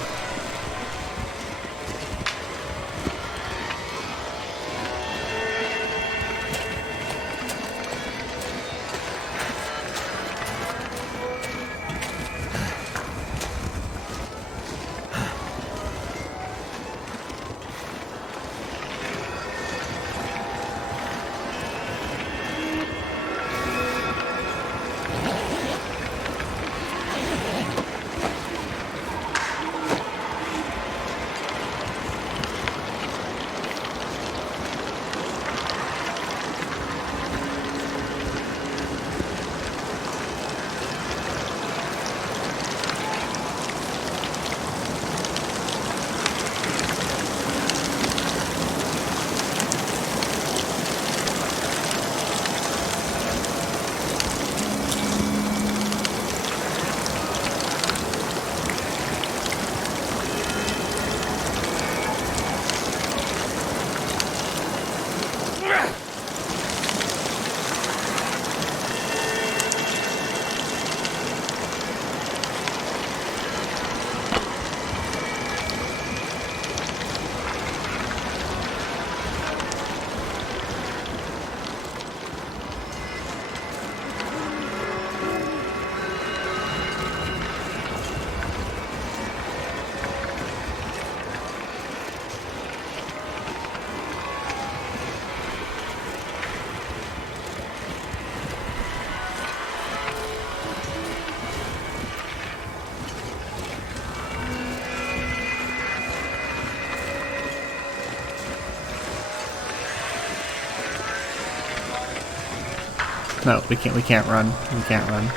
No, we can't run. We can't run.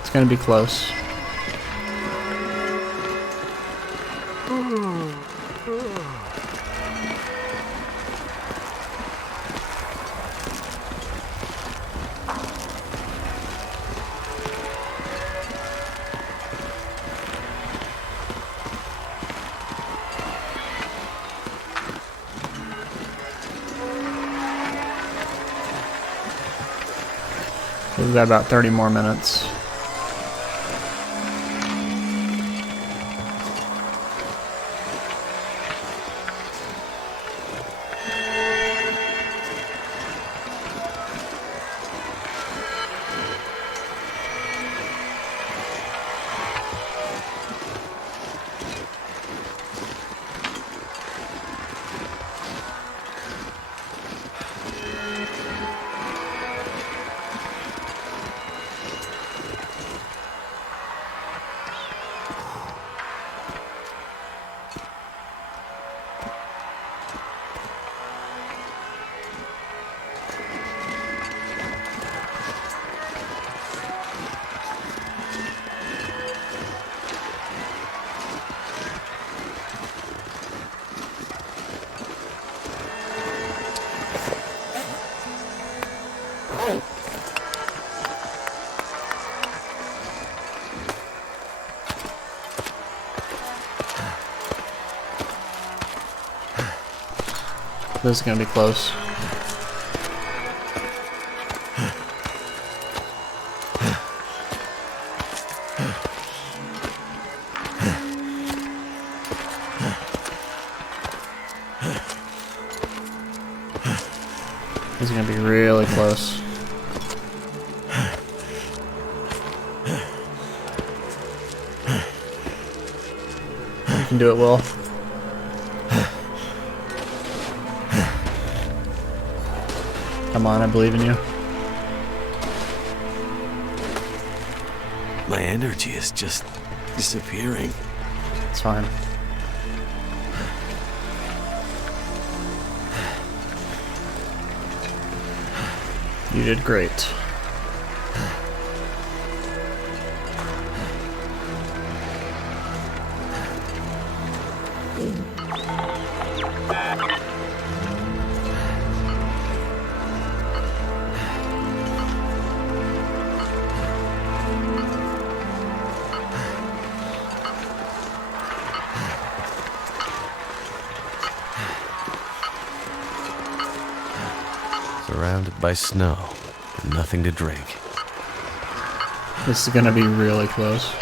It's gonna be close. We've got about 30 more minutes. This is gonna be close. This is gonna be really close. You can do it, Will. Come on, I believe in you. My energy is just disappearing. It's fine. You did great. Surrounded by snow and nothing to drink. This is gonna be really close.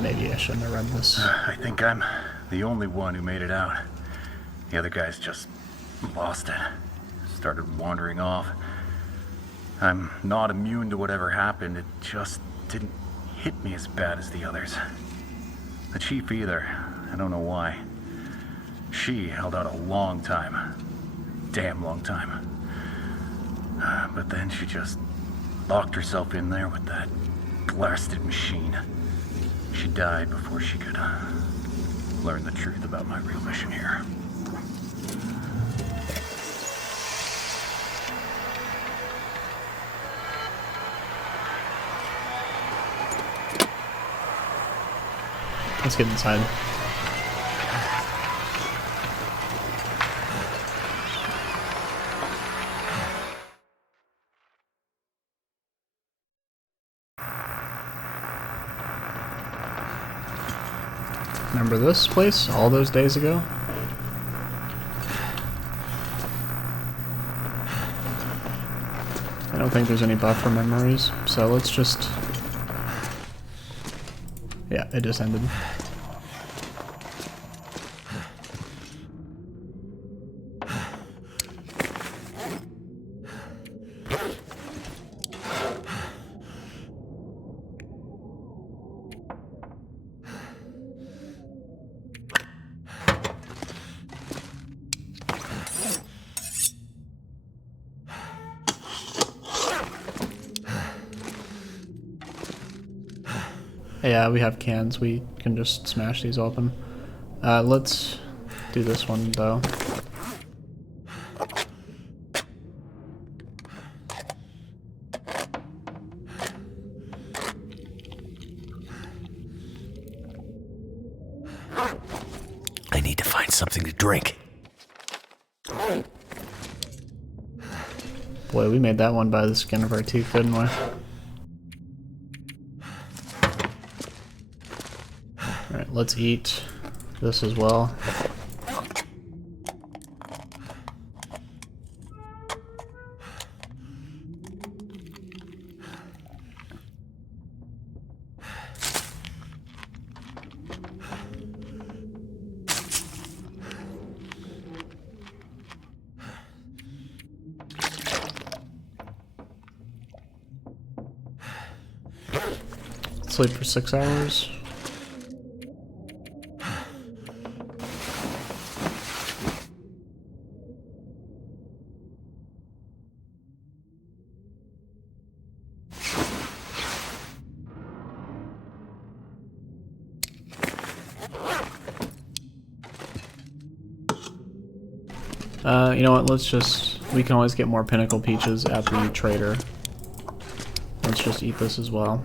Maybe I shouldn't have read this. I think I'm the only one who made it out. The other guys just lost it. Started wandering off. I'm not immune to whatever happened. It just didn't hit me as bad as the others. The chief either. I don't know why. She held out a long time. Damn long time. But then she just locked herself in there with that blasted machine. She died before she could learn the truth about my real mission here. Let's get inside. Remember this place all those days ago? I don't think there's any buffer memories, so let's just... Yeah, it just ended. Yeah, we have cans. We can just smash these open. Let's do this one, though. I need to find something to drink. Boy, we made that one by the skin of our teeth, didn't we? Alright, let's eat this as well. Sleep for 6 hours. You know what, we can always get more pinnacle peaches at the trader. Let's just eat this as well.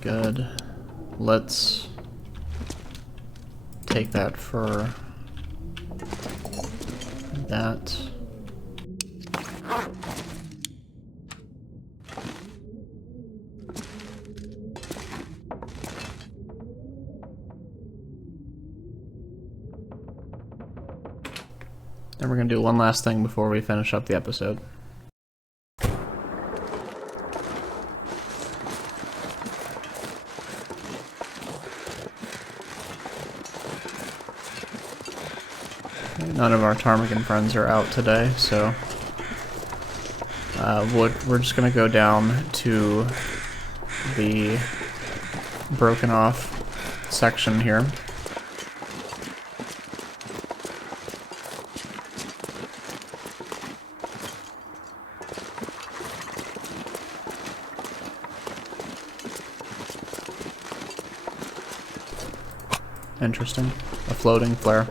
Good. Let's take that for that. Then we're going to do one last thing before we finish up the episode. None of our ptarmigan friends are out today, so we're just going to go down to the broken off section here. Interesting. A floating flare.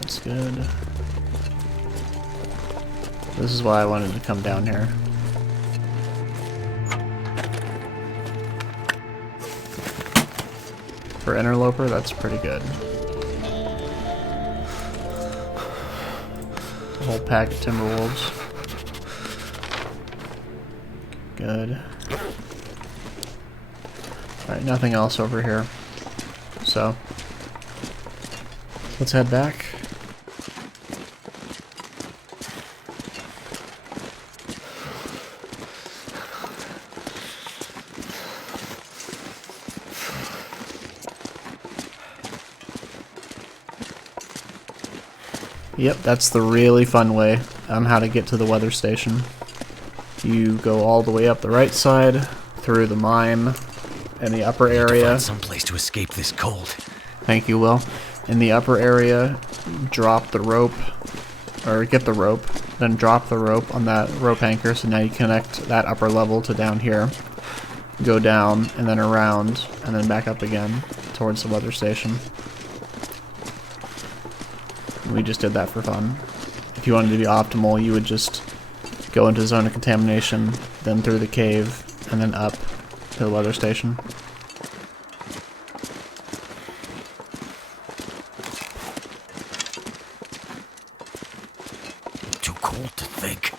That's good. This is why I wanted to come down here. For Interloper, that's pretty good. A whole pack of Timberwolves. Good. Alright, nothing else over here. So, let's head back. Yep, that's the really fun way on how to get to the weather station. You go all the way up the right side, through the mine, in the upper area. Some place to escape this cold. Thank you, Will. In the upper area, drop the rope, or get the rope, then drop the rope on that rope anchor, so now you connect that upper level to down here. Go down, and then around, and then back up again, towards the weather station. We just did that for fun. If you wanted to be optimal, you would just go into zone of contamination, then through the cave, and then up to the weather station. Too cold to think.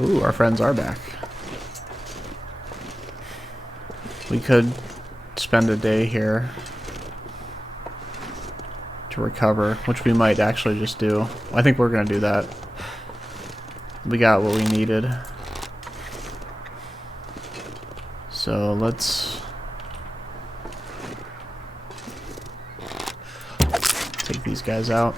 Ooh, our friends are back. We could spend a day here to recover, which we might actually just do. I think we're gonna do that. We got what we needed. So let's take these guys out.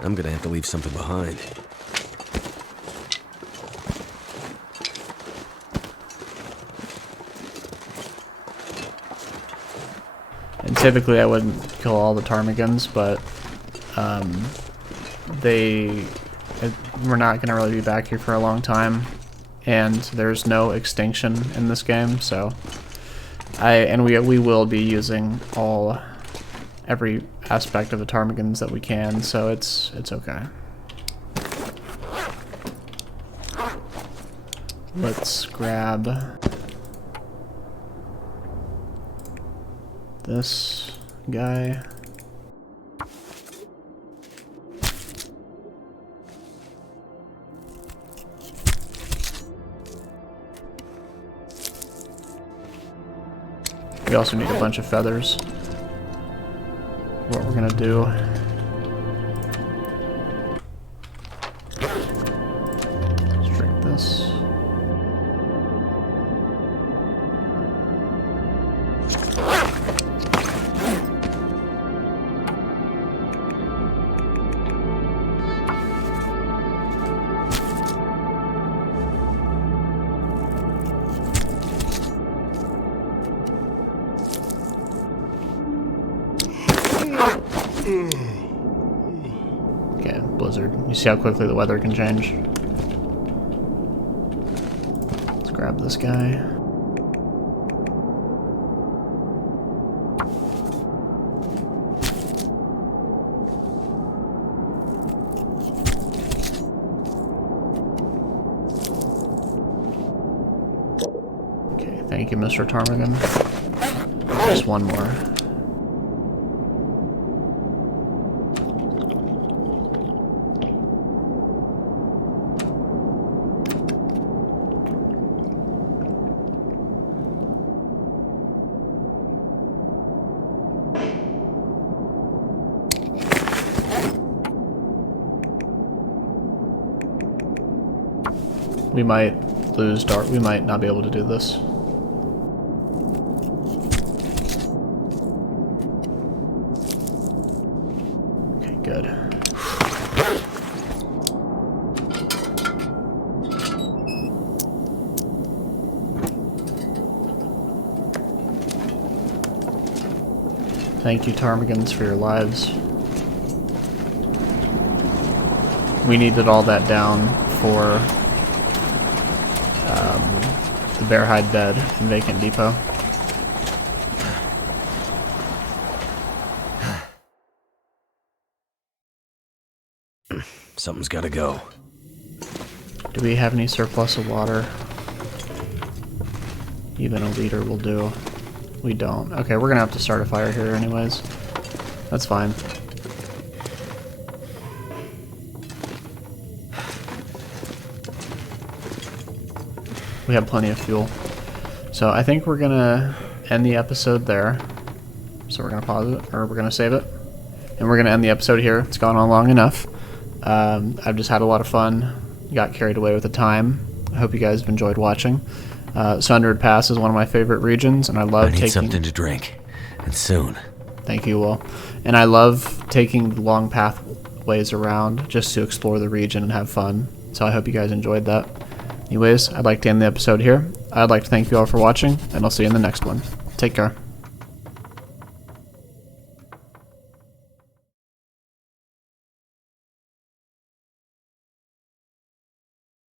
I'm gonna have to leave something behind. And typically I wouldn't kill all the ptarmigans, but we're not going to really be back here for a long time, and there's no extinction in this game, so we will be using every aspect of the ptarmigans that we can, so it's okay. Let's grab this guy. We also need a bunch of feathers. What we're gonna do. Let's drink this. Okay, blizzard. You see how quickly the weather can change? Let's grab this guy. Okay, thank you, Mr. Ptarmigan. Just one more. We might lose dark. We might not be able to do this. Okay, good. Thank you, Ptarmigans, for your lives. We needed all that down for the bear hide bed in Vacant Depot. Something's gotta go. Do we have any surplus of water? Even a liter will do. We don't. Okay, we're gonna have to start a fire here anyways. That's fine. We have plenty of fuel. So I think we're gonna end the episode there. So we're gonna pause it, or we're gonna save it. And we're gonna end the episode here. It's gone on long enough. I've just had a lot of fun. Got carried away with the time. I hope you guys have enjoyed watching. Sundered Pass is one of my favorite regions, and I love taking... I need something to drink. And soon. Thank you, Will. And I love taking the long pathways around just to explore the region and have fun. So I hope you guys enjoyed that. Anyways, I'd like to end the episode here. I'd like to thank you all for watching, and I'll see you in the next one. Take care.